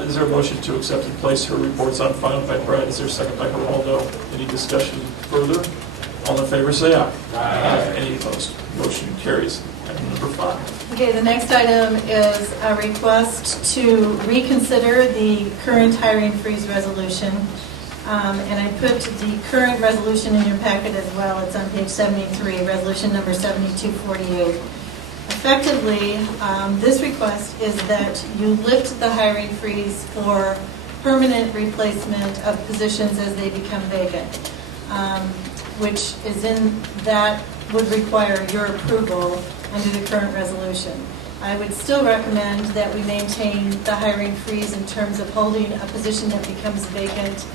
is there a motion to accept and place her reports on file by Brad? Is there a second by Geraldo? Any discussion further? All in favor, say aye. Aye. Any opposed? Motion carries. Item number 5. Okay, the next item is a request to reconsider the current hiring freeze resolution. And I put the current resolution in your packet as well. It's on page 73, resolution number 7248. Effectively, this request is that you lift the hiring freeze for permanent replacement of positions as they become vacant, which is that would require your approval under the current resolution. I would still recommend that we maintain the hiring freeze in terms of holding a position that becomes vacant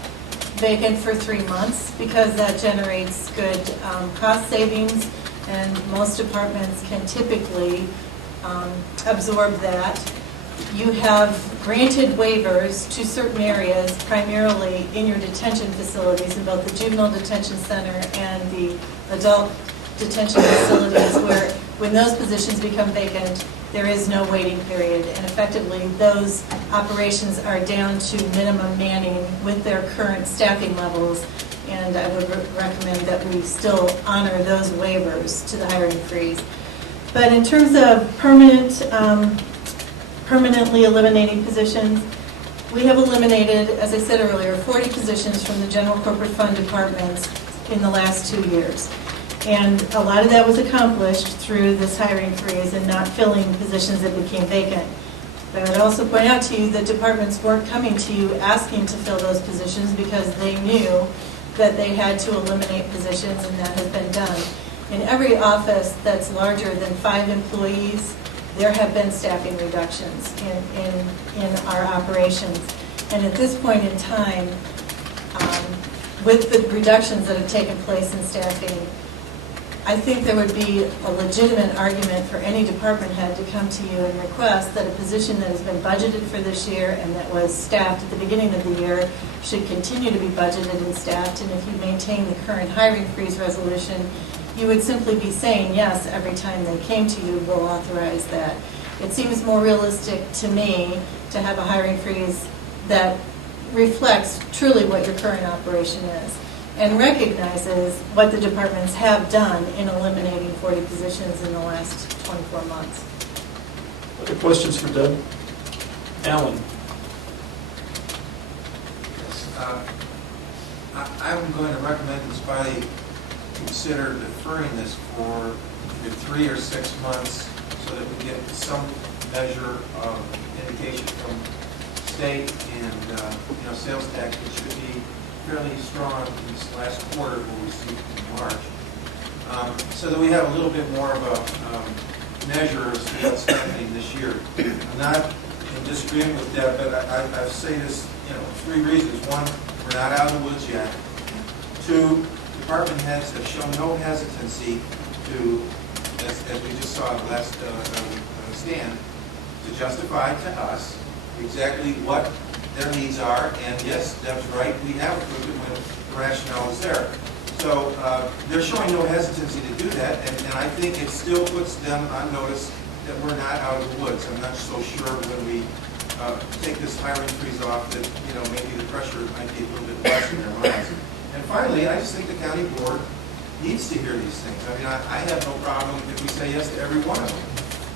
for 3 months, because that generates good cost savings, and most departments can typically absorb that. You have granted waivers to certain areas, primarily in your detention facilities, in both the juvenile detention center and the adult detention facilities, where when those positions become vacant, there is no waiting period, and effectively those operations are down to minimum manning with their current staffing levels, and I would recommend that we still honor those waivers to the hiring freeze. But in terms of permanently eliminating positions, we have eliminated, as I said earlier, 40 positions from the general corporate fund departments in the last 2 years. And a lot of that was accomplished through this hiring freeze and not filling positions that became vacant. But I would also point out to you that departments weren't coming to you asking to fill those positions because they knew that they had to eliminate positions, and that has been done. In every office that's larger than 5 employees, there have been staffing reductions in our operations. And at this point in time, with the reductions that have taken place in staffing, I think there would be a legitimate argument for any department head to come to you and request that a position that has been budgeted for this year and that was staffed at the beginning of the year should continue to be budgeted and staffed. And if you maintain the current hiring freeze resolution, you would simply be saying, yes, every time they came to you, we'll authorize that. It seems more realistic to me to have a hiring freeze that reflects truly what your current operation is and recognizes what the departments have done in eliminating 40 positions in the last 24 months. Other questions for Deb? Alan? Yes, I'm going to recommend this body consider deferring this for either 3 or 6 months so that we get some measure of indication from state and sales tax, which should be fairly strong in this last quarter we'll receive in March, so that we have a little bit more of a measure as to what's happening this year. I'm not in disagreement with Deb, but I say this, 3 reasons. 1, we're not out of the woods yet. 2, department heads have shown no hesitancy to, as we just saw at the last stand, to justify to us exactly what their needs are. And yes, Deb's right, we have approved it when the rationale is there. So they're showing no hesitancy to do that, and I think it still puts them on notice that we're not out of the woods. I'm not so sure when we take this hiring freeze off that, maybe the pressure might be a little bit less in their minds. And finally, I just think the county board needs to hear these things. I mean, I have no problem if we say yes to every one of them.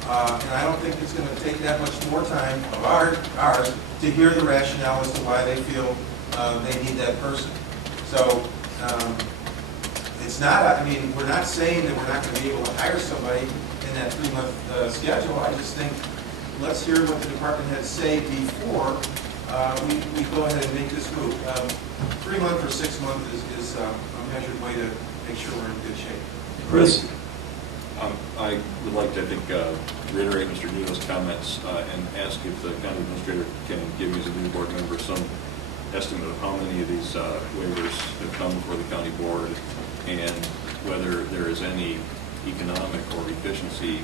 And I don't think it's going to take that much more time of ours to hear the rationale as to why they feel they need that person. So it's not, we're not saying that we're not going to be able to hire somebody in that 3-month schedule. I just think let's hear what the department heads say before we go ahead and make this move. 3 month or 6 month is a measured way to make sure we're in good shape. Chris? I would like to, I think, reiterate Mr. Nino's comments and ask if the county administrator can give me as a new board member some estimate of how many of these waivers have come before the county board and whether there is any economic or efficiency,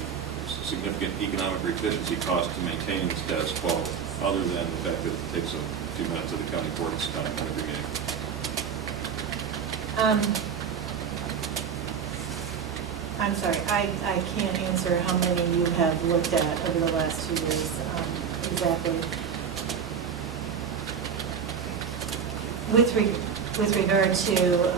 significant economic or efficiency cost to maintaining the status quo, other than the fact that it takes a few minutes of the county board's time at every meeting. I'm sorry, I can't answer how many you have looked at over the last 2 years exactly. With regard to,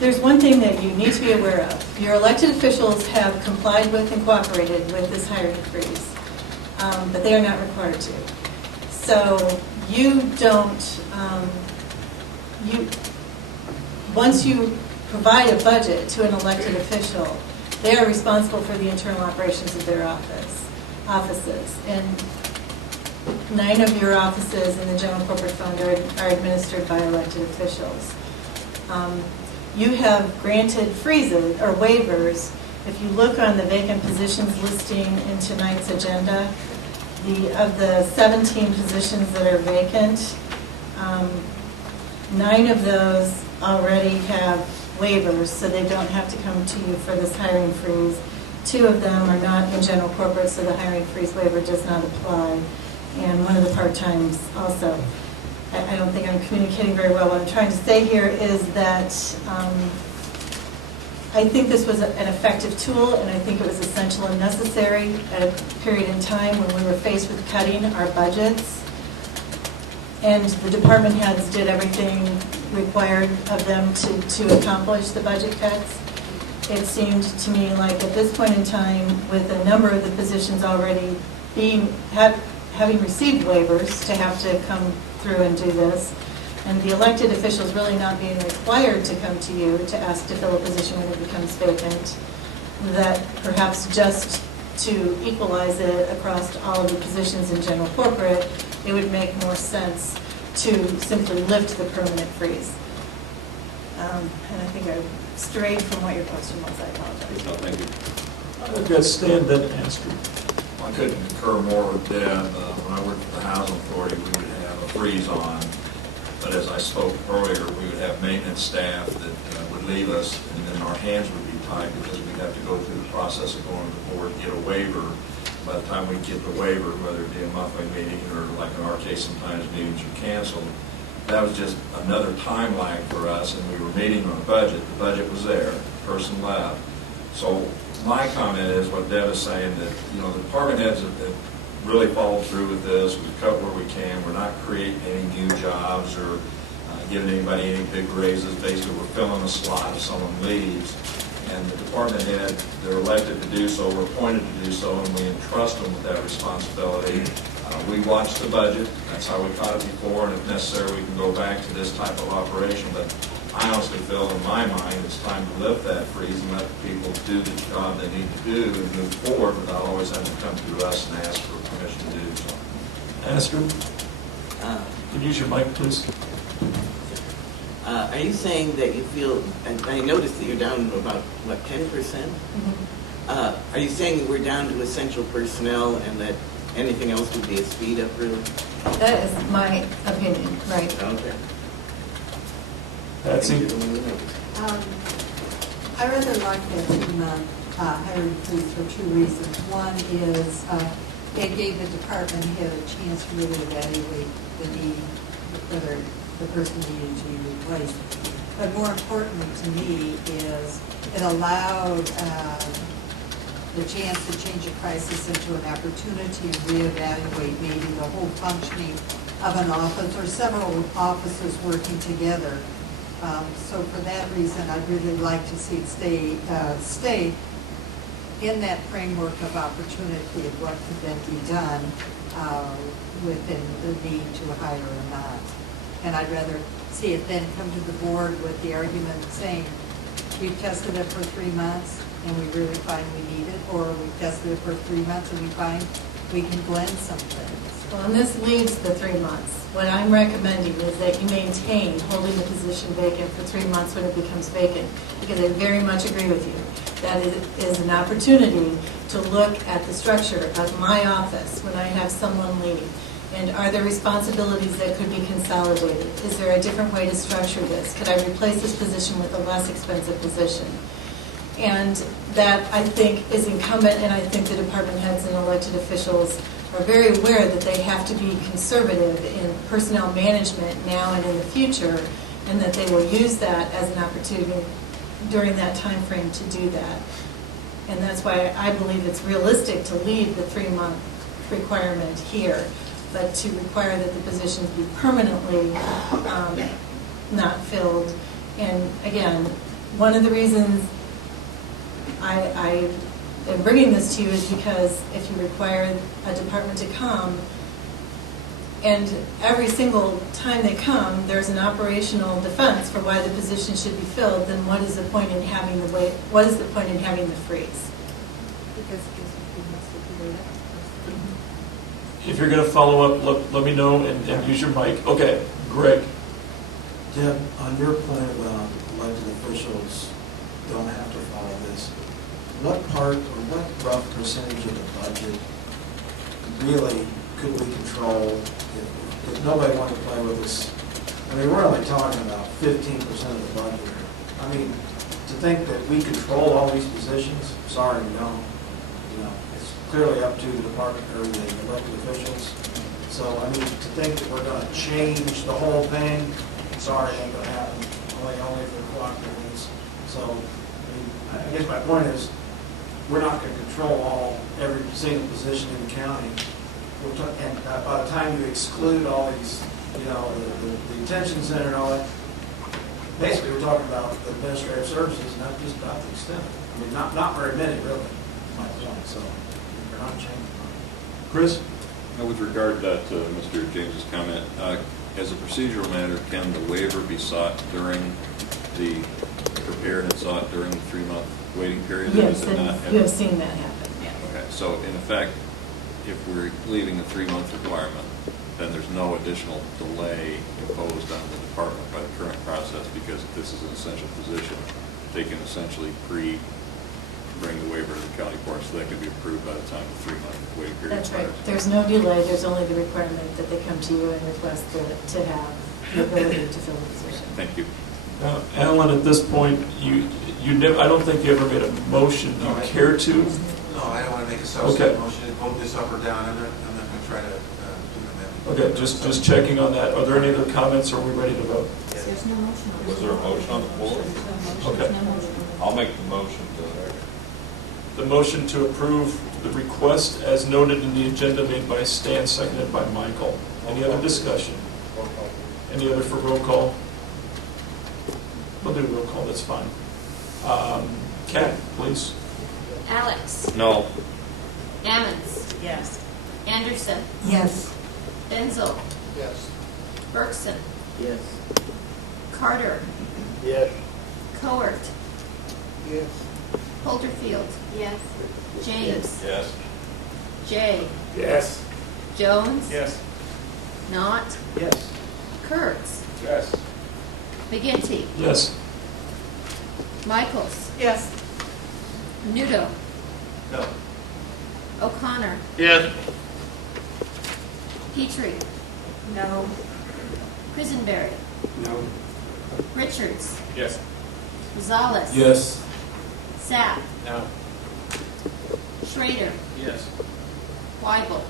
there's one thing that you need to be aware of. Your elected officials have complied with and cooperated with this hiring freeze, but they are not required to. So you don't, once you provide a budget to an elected official, they are responsible for the internal operations of their offices. And 9 of your offices in the general corporate fund are administered by elected officials. You have granted freezes or waivers. If you look on the vacant positions listing in tonight's agenda, of the 17 positions that are vacant, 9 of those already have waivers, so they don't have to come to you for this hiring freeze. 2 of them are not in general corporate, so the hiring freeze waiver does not apply. And one of the part-times also. I don't think I'm communicating very well. What I'm trying to say here is that I think this was an effective tool, and I think it was essential and necessary at a period in time when we were faced with cutting our budgets. And the department heads did everything required of them to accomplish the budget cuts. It seemed to me like at this point in time, with a number of the positions already having received waivers to have to come through and do this, and the elected officials really not being required to come to you to ask to fill a position when it becomes vacant, that perhaps just to equalize it across all of the positions in general corporate, it would make more sense to simply lift the permanent freeze. And I think I strayed from what your question was. I apologize. No, thank you. I've got Stan, then Astrid. I couldn't concur more with Deb. When I worked at the Housing Authority, we would have a freeze on. But as I spoke earlier, we would have maintenance staff that would leave us, and then our hands would be tied because we'd have to go through the process of going to the board and get a waiver. By the time we get the waiver, whether it be a monthly meeting or, like in our case, sometimes meetings are canceled, that was just another time lag for us, and we were meeting on a budget. The budget was there. The person left. So my comment is what Deb is saying, that, the department heads have really followed through with this. We've cut where we can. We're not creating any new jobs or giving anybody any big raises. Basically, we're filling a slot if someone leaves. And the department head, they're elected to do so, we're appointed to do so, and we entrust them with that responsibility. We watch the budget. That's how we caught it before, and if necessary, we can go back to this type of operation. But I honestly feel, in my mind, it's time to lift that freeze and let people do the job they need to do and move forward without always having to come to us and ask for permission to do so. Astrid? Can you use your mic, please? Are you saying that you feel, and I noticed that you're down to about, 10%? Mm-hmm. Are you saying that we're down to essential personnel and that anything else would be a speed up, really? That is my opinion, right? Okay. Patsy? I rather like that 2-month hiring freeze for 2 reasons. One is it gave the department head a chance to really evaluate the need, whether the person needed to be replaced. But more importantly to me is it allowed the chance to change a crisis into an opportunity to reevaluate maybe the whole functioning of an office or several offices working together. So for that reason, I'd really like to see it stay in that framework of opportunity of what could then be done within the need to hire or not. And I'd rather see it then come to the board with the argument saying, we've tested it for 3 months and we really find we need it, or we've tested it for 3 months and we find we can blend some things. Well, and this leaves the 3 months. What I'm recommending is that you maintain holding the position vacant for 3 months when it becomes vacant, because I very much agree with you. That is an opportunity to look at the structure of my office when I have someone leave. And are there responsibilities that could be consolidated? Is there a different way to structure this? Could I replace this position with a less expensive position? And that, I think, is incumbent, and I think the department heads and elected officials are very aware that they have to be conservative in personnel management now and in the future, and that they will use that as an opportunity during that time frame to do that. And that's why I believe it's realistic to leave the 3-month requirement here, but to require that the positions be permanently not filled. And again, one of the reasons I am bringing this to you is because if you require a department to come, and every single time they come, there's an operational defense for why the position should be filled, then what is the point in having the what is the point in having the freeze? Because he has to do that. If you're going to follow up, let me know and use your mic. Okay, Greg. Deb, on your point about elected officials don't have to follow this, what part or what rough percentage of the budget really could we control if nobody wanted to play with us? I mean, we're only talking about 15% of the budget. I mean, to think that we control all these positions, sorry, we don't. You know, it's clearly up to the department or the elected officials. So, I mean, to think that we're going to change the whole thing, sorry, ain't going to happen. Only for cooperatives. So, I mean, I guess my point is, we're not going to control every single position in the county. And by the time you exclude all these, you know, the detention center and all that, basically we're talking about the administrative services, not just about the extent. I mean, not very many, really, is my point. So, we're not changing. Chris? Now, with regard to Mr. James's comment, as a procedural matter, can the waiver be sought during the prepared and sought during the 3-month waiting period? Yes, Is it not and you have seen that happen, yeah. Okay, so in effect, if we're leaving the 3-month requirement, then there's no additional delay imposed on the department by the current process, because if this is an essential position, they can essentially bring the waiver to the county court, so that could be approved by the time the 3-month waiting period That's right. expires. There's no delay. There's only the requirement that they come to you and request to have the ability to fill the position. Thank you. Alan, at this point, you never, I don't think you ever made a motion. Do you care to? No, I don't want to make a substitute Okay. motion, vote this up or down. I'm not going to try to do an amendment. Okay, just checking on that. Are there any other comments, or are we ready to vote? There's no motion on the Was there a motion on the floor? Okay. I'll make the motion The motion to approve the request as noted in the agenda made by Stan, seconded by Michael. Any other discussion? Any other for roll call? We'll do roll call, that's fine. Kat, please. Alex. No. Ammons. Yes. Anderson. Yes. Benzel. Yes. Bergson. Yes. Carter. Yes. Coert. Yes. Holderfield. Yes. James. Yes. Jay. Yes. Jones. Yes. Knott. Yes. Kurtz. Yes. McGinty. Yes. Michaels. Yes. Nudo. No. O'Connor. Yes. Petrie. No. Quisenberry. No. Richards. Yes. Gonzalez. Yes. Sapp. No. Schrader. Yes. Weibel.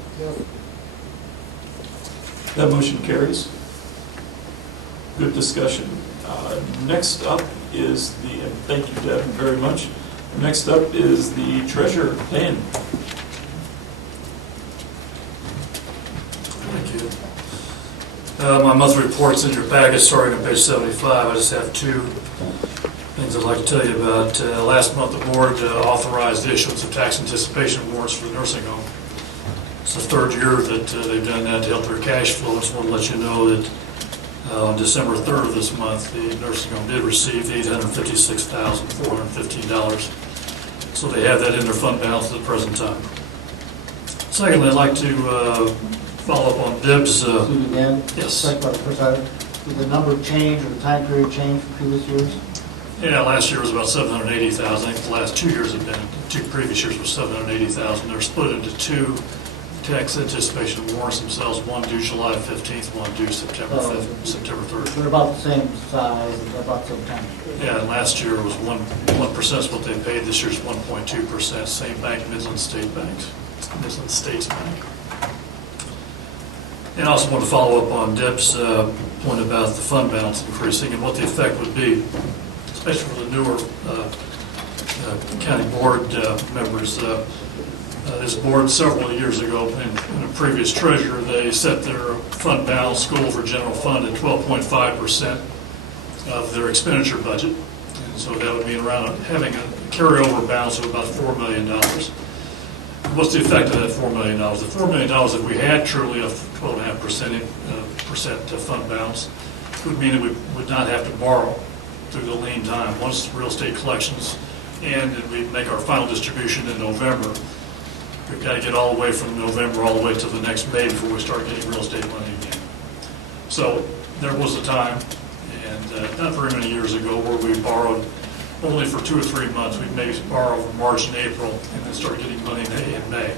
That motion carries. Good discussion. Next up is and thank you, Deb, very much. Next up is the treasurer, Dan. Thank you. My monthly report's in your package, starting on page 75. I just have 2 things I'd like to tell you about. Last month, the board authorized the issuance of tax anticipation warrants for the nursing home. It's the 3rd year that they've done that to help their cash flow. I just want to let you know that on December 3rd of this month, the nursing home did receive $856,415. So they have that in their fund balance at the present time. Secondly, I'd like to follow up on Deb's. Excuse me, Dan? Yes. Second part, first item. Did the number change or the time period change from previous years? Yeah, last year was about 780,000. I think the last 2 years have been, 2 previous years was 780,000. They're split into 2 tax anticipation warrants themselves, one due July 15th, one due September 5th, September 3rd. They're about the same size, and they're about the same time. Yeah, and last year was 1% is what they paid. This year's 1.2%. Same bank, Midland State Bank, Midland States Bank. And I also want to follow up on Deb's point about the fund balance increasing and what the effect would be, especially for the newer county board members. This board several years ago, in a previous treasurer, they set their fund balance goal for general fund at 12.5% of their expenditure budget. And so that would mean around having a carryover balance of about $4 million. What's the effect of that $4 million? The $4 million, if we had truly a 12.5% fund balance, would mean that we would not have to borrow through the lean time. Once real estate collections end and we make our final distribution in November, we've got to get all the way from November all the way to the next May before we start getting real estate money again. So there was a time, and not very many years ago, where we borrowed only for 2 or 3 months. We'd maybe borrow for March and April and then start getting money in May.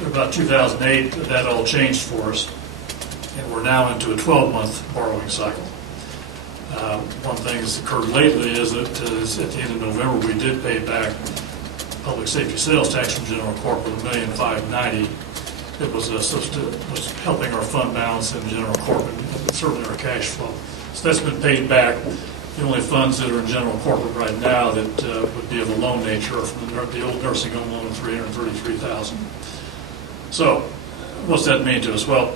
But about 2008, that all changed for us, and we're now into a 12-month borrowing cycle. One thing that's occurred lately is that at the end of November, we did pay back public safety sales tax from general corporate, $1,590,000. It was helping our fund balance in general corporate, and certainly our cash flow. So that's been paid back. The only funds that are in general corporate right now that would be of a loan nature are from the old nursing home loan of $333,000. So what's that mean to us? Well,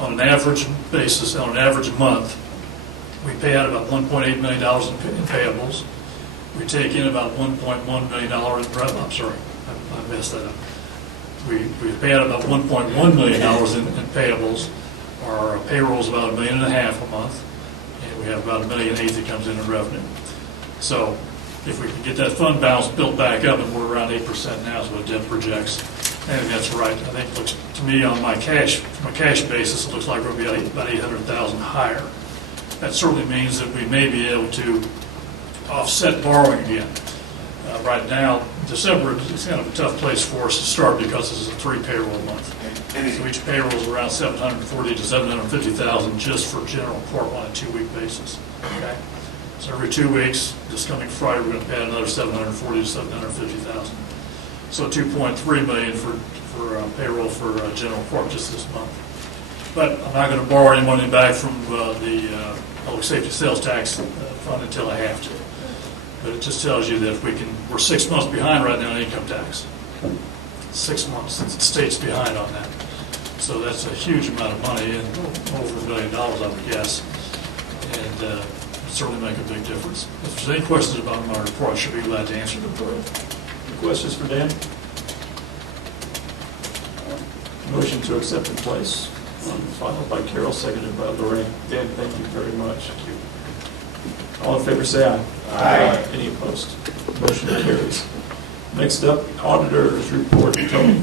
on an average basis, on an average month, we pay out about $1.8 million in payables. We take in about $1.1 million in revenue. I'm sorry, I messed that up. We pay out about $1.1 million in payables. Our payroll is about $1.5 million a month, and we have about $1.8 million that comes in revenue. So if we can get that fund balance built back up, and we're around 8% now is what Deb projects, I think that's right. I think it looks to me on my cash, from a cash basis, it looks like we'll be about $800,000 higher. That certainly means that we may be able to offset borrowing again. Right now, December is kind of a tough place for us to start because this is a 3 payroll month. So each payroll is around $740,000 to $750,000 just for general corp on a 2-week basis. Okay, so every 2 weeks, this coming Friday, we're going to pay another $740,000 to $750,000. So $2.3 million for payroll for general corp just this month. But I'm not going to borrow any money back from the public safety sales tax fund until I have to. But it just tells you that if we're 6 months behind right now in income tax. 6 months since the state's behind on that. So that's a huge amount of money, and over $1 million, I would guess. And certainly make a big difference. If there's any questions about my report, I should be glad to answer them for you. Any questions for Dan? Motion to accept in place. Filed by Carol, seconded by Lorraine. Dan, thank you very much. Thank you. All in favor, say aye. Aye. Any opposed? Motion carries. Next up, auditor's report. Tony.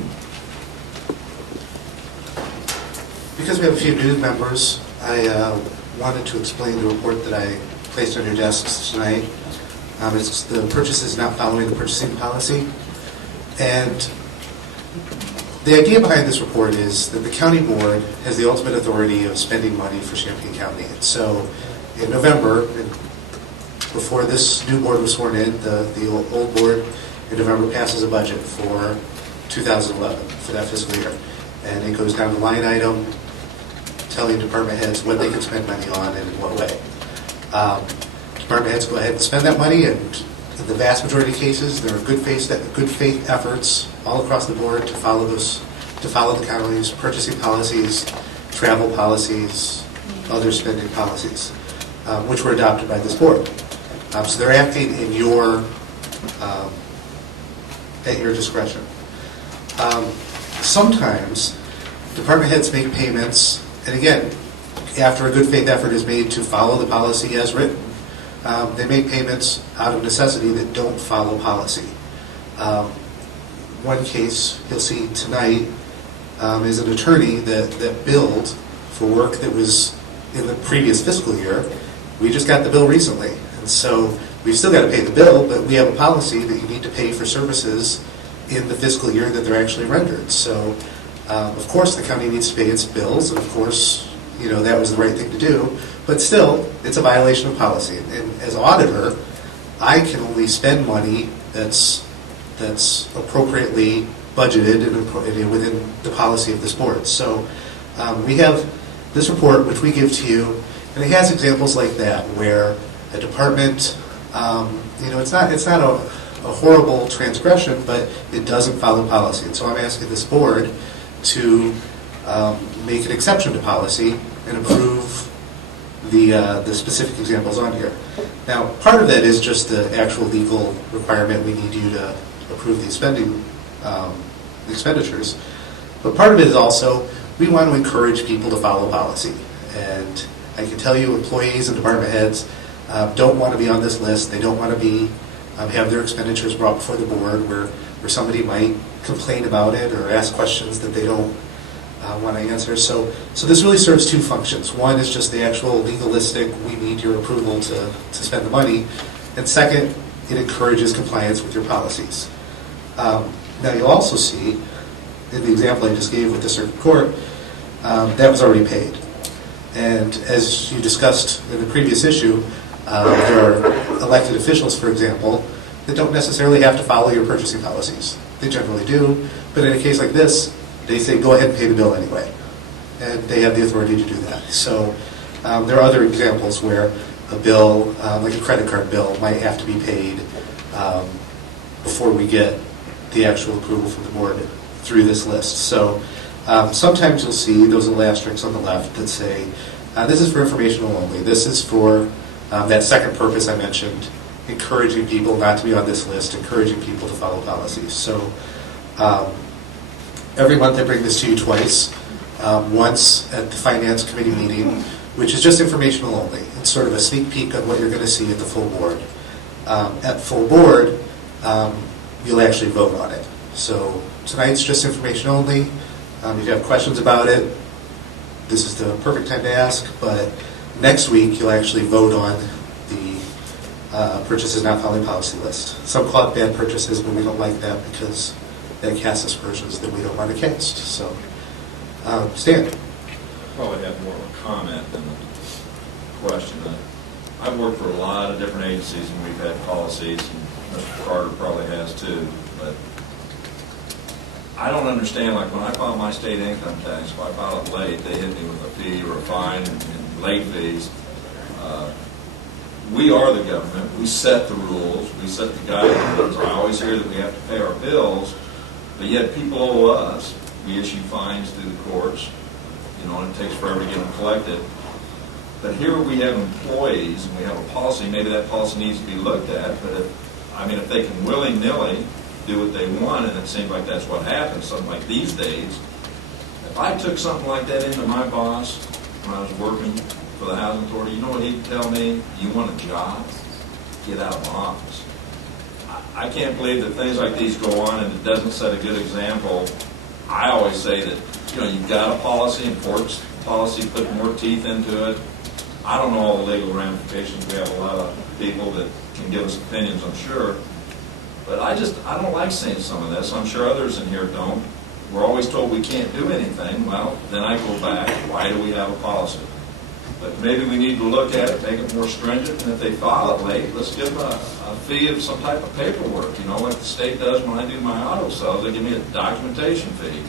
Because we have a few new members, I wanted to explain the report that I placed on your desks tonight. It's the purchases not following the purchasing policy. And the idea behind this report is that the county board has the ultimate authority of spending money for Champaign County. And so in November, before this new board was sworn in, the old board in November passes a budget for 2011, for that fiscal year. And it goes down the line item, telling department heads what they can spend money on and in what way. Department heads go ahead and spend that money, and in the vast majority of cases, there are good faith efforts all across the board to follow the county's purchasing policies, travel policies, other spending policies, which were adopted by this board. So they're acting in at your discretion. Sometimes department heads make payments, and again, after a good faith effort is made to follow the policy as written, they make payments out of necessity that don't follow policy. One case you'll see tonight is an attorney that billed for work that was in the previous fiscal year. We just got the bill recently. And so we've still got to pay the bill, but we have a policy that you need to pay for services in the fiscal year that they're actually rendered. So, of course, the county needs to pay its bills, and of course, that was the right thing to do. But still, it's a violation of policy. And as auditor, I can only spend money that's appropriately budgeted and within the policy of this board. So we have this report, which we give to you, and it has examples like that where a department, it's not a horrible transgression, but it doesn't follow policy. And so I'm asking this board to make an exception to policy and approve the specific examples on here. Now, part of that is just the actual legal requirement. We need you to approve the spending expenditures. But part of it is also we want to encourage people to follow policy. And I can tell you employees and department heads don't want to be on this list. They don't want to be have their expenditures brought before the board where somebody might complain about it or ask questions that they don't want to answer. So this really serves two functions. One is just the actual legalistic, we need your approval to spend the money. And second, it encourages compliance with your policies. Now you'll also see, in the example I just gave with the circuit court, that was already paid. And as you discussed in the previous issue, there are elected officials, for example, that don't necessarily have to follow your purchasing policies. They generally do, but in a case like this, they say go ahead and pay the bill anyway. And they have the authority to do that. So there are other examples where a bill, like a credit card bill, might have to be paid before we get the actual approval from the board through this list. So sometimes you'll see those little asterisks on the left that say, this is for informational only. This is for that second purpose I mentioned, encouraging people not to be on this list, encouraging people to follow policies. So every month I bring this to you twice. Once at the Finance Committee meeting, which is just informational only. It's sort of a sneak peek of what you're going to see at the full board. At full board, you'll actually vote on it. So tonight's just information only. If you have questions about it, this is the perfect time to ask, but next week you'll actually vote on the purchases not following policy list. Some call it bad purchases, but we don't like that because that casts aspersions that we don't want to cast. So, Stan. Probably have more of a comment than a question. I've worked for a lot of different agencies and we've had policies, and Mr. Carter probably has too, but I don't understand, like when I file my state income tax, if I file it late, they hit me with a fee or a fine and late fees. We are the government. We set the rules. We set the guidelines. I always hear that we have to pay our bills, but yet people owe us. We issue fines through the courts, and it takes forever to get them collected. But here we have employees and we have a policy. Maybe that policy needs to be looked at, but if they can willy-nilly do what they want, and it seems like that's what happens, something like these days. If I took something like that into my boss when I was working for the Housing Authority, you know what he'd tell me? You want a job? Get out of my office. I can't believe that things like these go on and it doesn't set a good example. I always say that, you've got a policy, enforce the policy, put more teeth into it. I don't know all the legal ramifications. We have a lot of people that can give us opinions, I'm sure. But I don't like saying some of this. I'm sure others in here don't. We're always told we can't do anything. Well, then I go back, why do we have a policy? But maybe we need to look at it, make it more stringent, and if they file it late, let's give them a fee of some type of paperwork. Like the state does when I do my auto sales, they give me a documentation fee.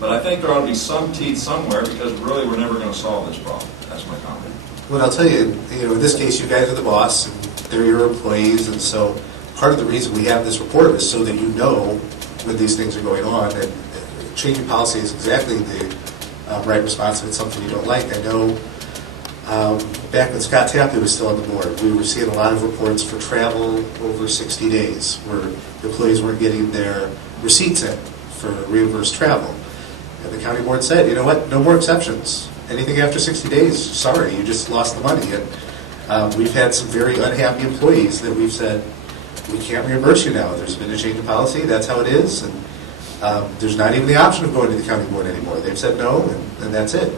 But I think there ought to be some teeth somewhere because really we're never going to solve this problem. That's my comment. Well, I'll tell you, in this case, you guys are the boss, and they're your employees, and so part of the reason we have this report is so that you know when these things are going on. And changing policy is exactly the right response if it's something you don't like. I know back when Scott Tapley was still on the board, we were seeing a lot of reports for travel over 60 days where employees weren't getting their receipts in for reimbursed travel. And the county board said, you know what, no more exceptions. Anything after 60 days, sorry, you just lost the money. And we've had some very unhappy employees that we've said, we can't reimburse you now. There's been a change in policy. That's how it is. And There's not even the option of going to the county board anymore. They've said no, and that's it.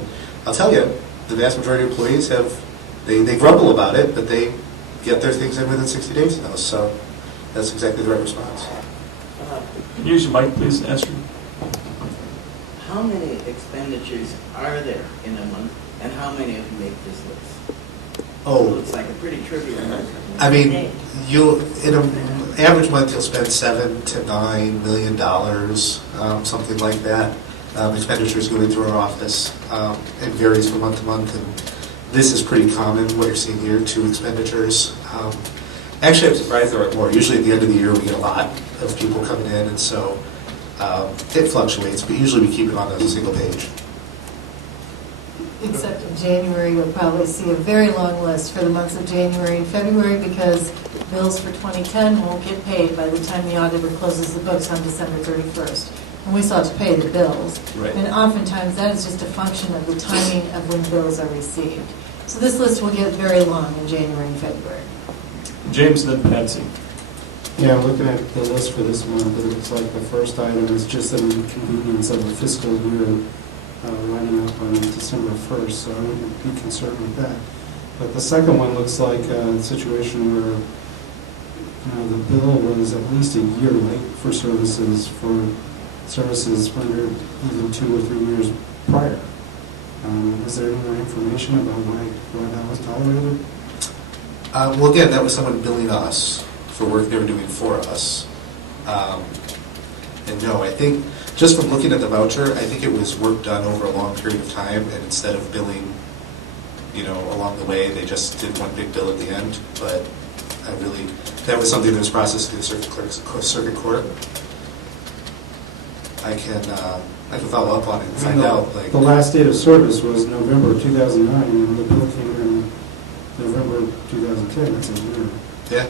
I'll tell you, the vast majority of employees they grumble about it, but they get their things in within 60 days now, so that's exactly the right response. Can you use your mic, please, Astrid? How many expenditures are there in a month, and how many of you make this list? Oh. Looks like a pretty trivial number. I mean, in an average month, you'll spend $7 to $9 million, something like that. Expenditures going through our office. It varies from month to month, and this is pretty common, what you're seeing here, 2 expenditures. Actually, I'm surprised there aren't more. Usually at the end of the year, we get a lot of people coming in, and so it fluctuates, but usually we keep it on a single page. Except in January, you'll probably see a very long list for the months of January and February because bills for 2010 won't get paid by the time the auditor closes the books on December 31st. And we still have to pay the bills. Right. And oftentimes that is just a function of the timing of when bills are received. So this list will get very long in January and February. James, then Patsy. Yeah, looking at the list for this month, it looks like the first item is just an inconvenience of the fiscal year lining up on December 1st, so I wouldn't be concerned with that. But the second one looks like a situation where the bill was at least a year late for services rendered even 2 or 3 years prior. Is there any more information about why that was tolerated? Well, again, that was someone billing us for work they were doing for us. And no, I think, just from looking at the voucher, I think it was work done over a long period of time, and instead of billing, along the way, they just did one big bill at the end. But that was something that was processed through the circuit court. I can follow up on it and find out. The last date of service was November 2009, and the bill came in November 2010. That's a year. Yeah.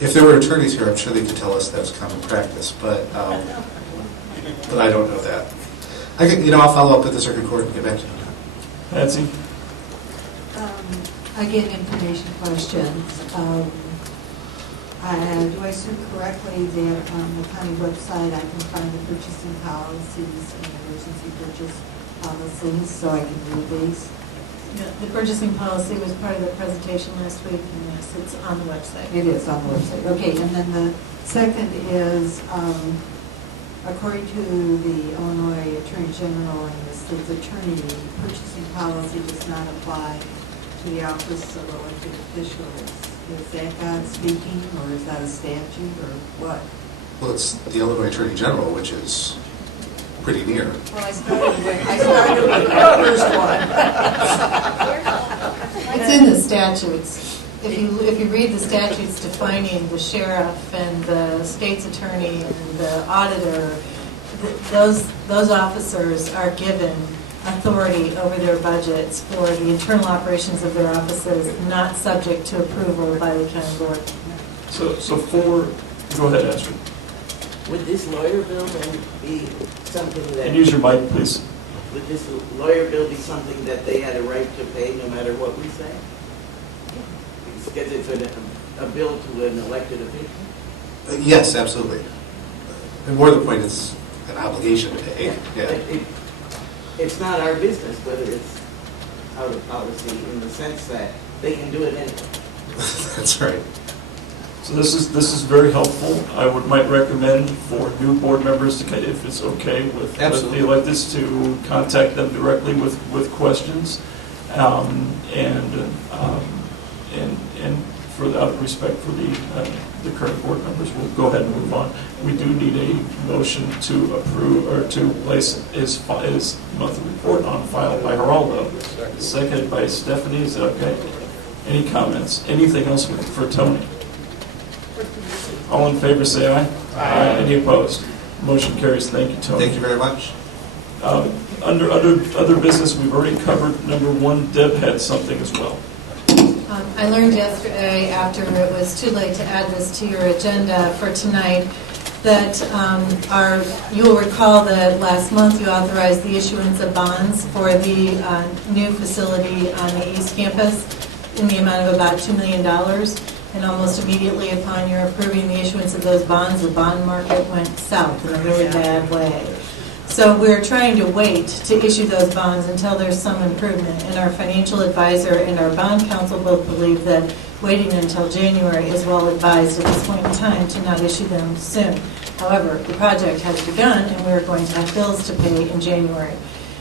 If there were attorneys here, I'm sure they could tell us that's common practice, but I don't know that. I'll follow up with the circuit court and get back to you. Patsy? I get information questions. Do I assume correctly that on the county website I can find the purchasing policies and emergency purchase policies so I can read these? Yeah, the purchasing policy was part of the presentation last week, and yes, it's on the website. It is on the website. Okay, and then the second is, according to the Illinois Attorney General and the state's attorney, the purchasing policy does not apply to the office of elected officials. Is that God speaking, or is that a statute, or what? Well, it's the Illinois Attorney General, which is pretty near. Well, I started with the first one. It's in the statutes. If you read the statutes defining the sheriff and the state's attorney and the auditor, those officers are given authority over their budgets for the internal operations of their offices, not subject to approval by the county board. Go ahead, Astrid. Would this lawyer bill then be something that... And use your mic, please. Would this lawyer bill be something that they had a right to pay no matter what we say? Because it's a bill to an elected official? Yes, absolutely. And more to the point, it's an obligation to pay. Yeah. It's not our business whether it's out of policy in the sense that they can do it anyway. That's right. So this is very helpful. I might recommend for new board members to, if it's okay with the electeds, to contact them directly with questions, and for out of respect for the current board members, we'll go ahead and move on. We do need a motion to approve or to place his monthly report on file by Geraldo, seconded by Stephanie. Is that okay? Any comments? Anything else for Tony? All in favor, say aye. Aye. Any opposed? Motion carries. Thank you, Tony. Thank you very much. Under other business, we've already covered number 1. Deb had something as well. I learned yesterday, after it was too late to add this to your agenda for tonight, that you will recall that last month you authorized the issuance of bonds for the new facility on the East Campus in the amount of about $2 million. And almost immediately upon your approving the issuance of those bonds, the bond market went south in a really bad way. So we're trying to wait to issue those bonds until there's some improvement. And our financial advisor and our bond counsel both believe that waiting until January is well advised at this point in time to not issue them soon. However, the project has begun and we're going to have bills to pay in January.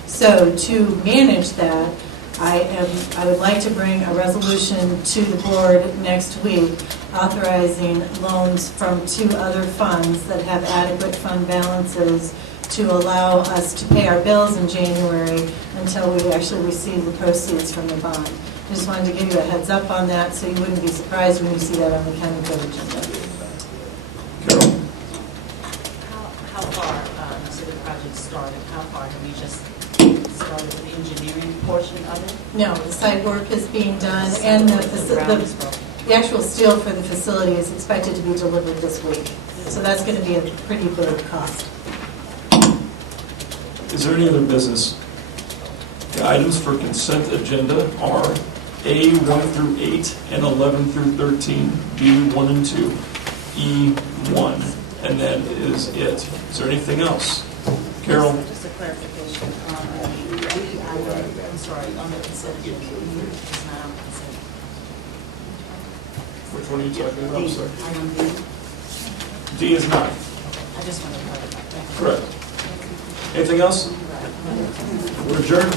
So to manage that, I would like to bring a resolution to the board next week authorizing loans from 2 other funds that have adequate fund balances to allow us to pay our bills in January until we actually receive the proceeds from the bond. I just wanted to give you a heads up on that so you wouldn't be surprised when you see that on the county board agenda. Carol? How far, you said the project started, how far have we just started with the engineering portion of it? No, the site work is being done and the actual steel for the facility is expected to be delivered this week. So that's going to be a pretty big cost. Is there any other business? The items for consent agenda are A, 1 through 8, and 11 through 13, B, 1 and 2, E, 1, and that is it. Is there anything else? Carol? Just a clarification. I'm sorry, on the consent agenda, it's not on consent. Which one are you talking about? I'm sorry. Item B. D is not. I just want to clarify. Correct. Anything else? We're adjourned.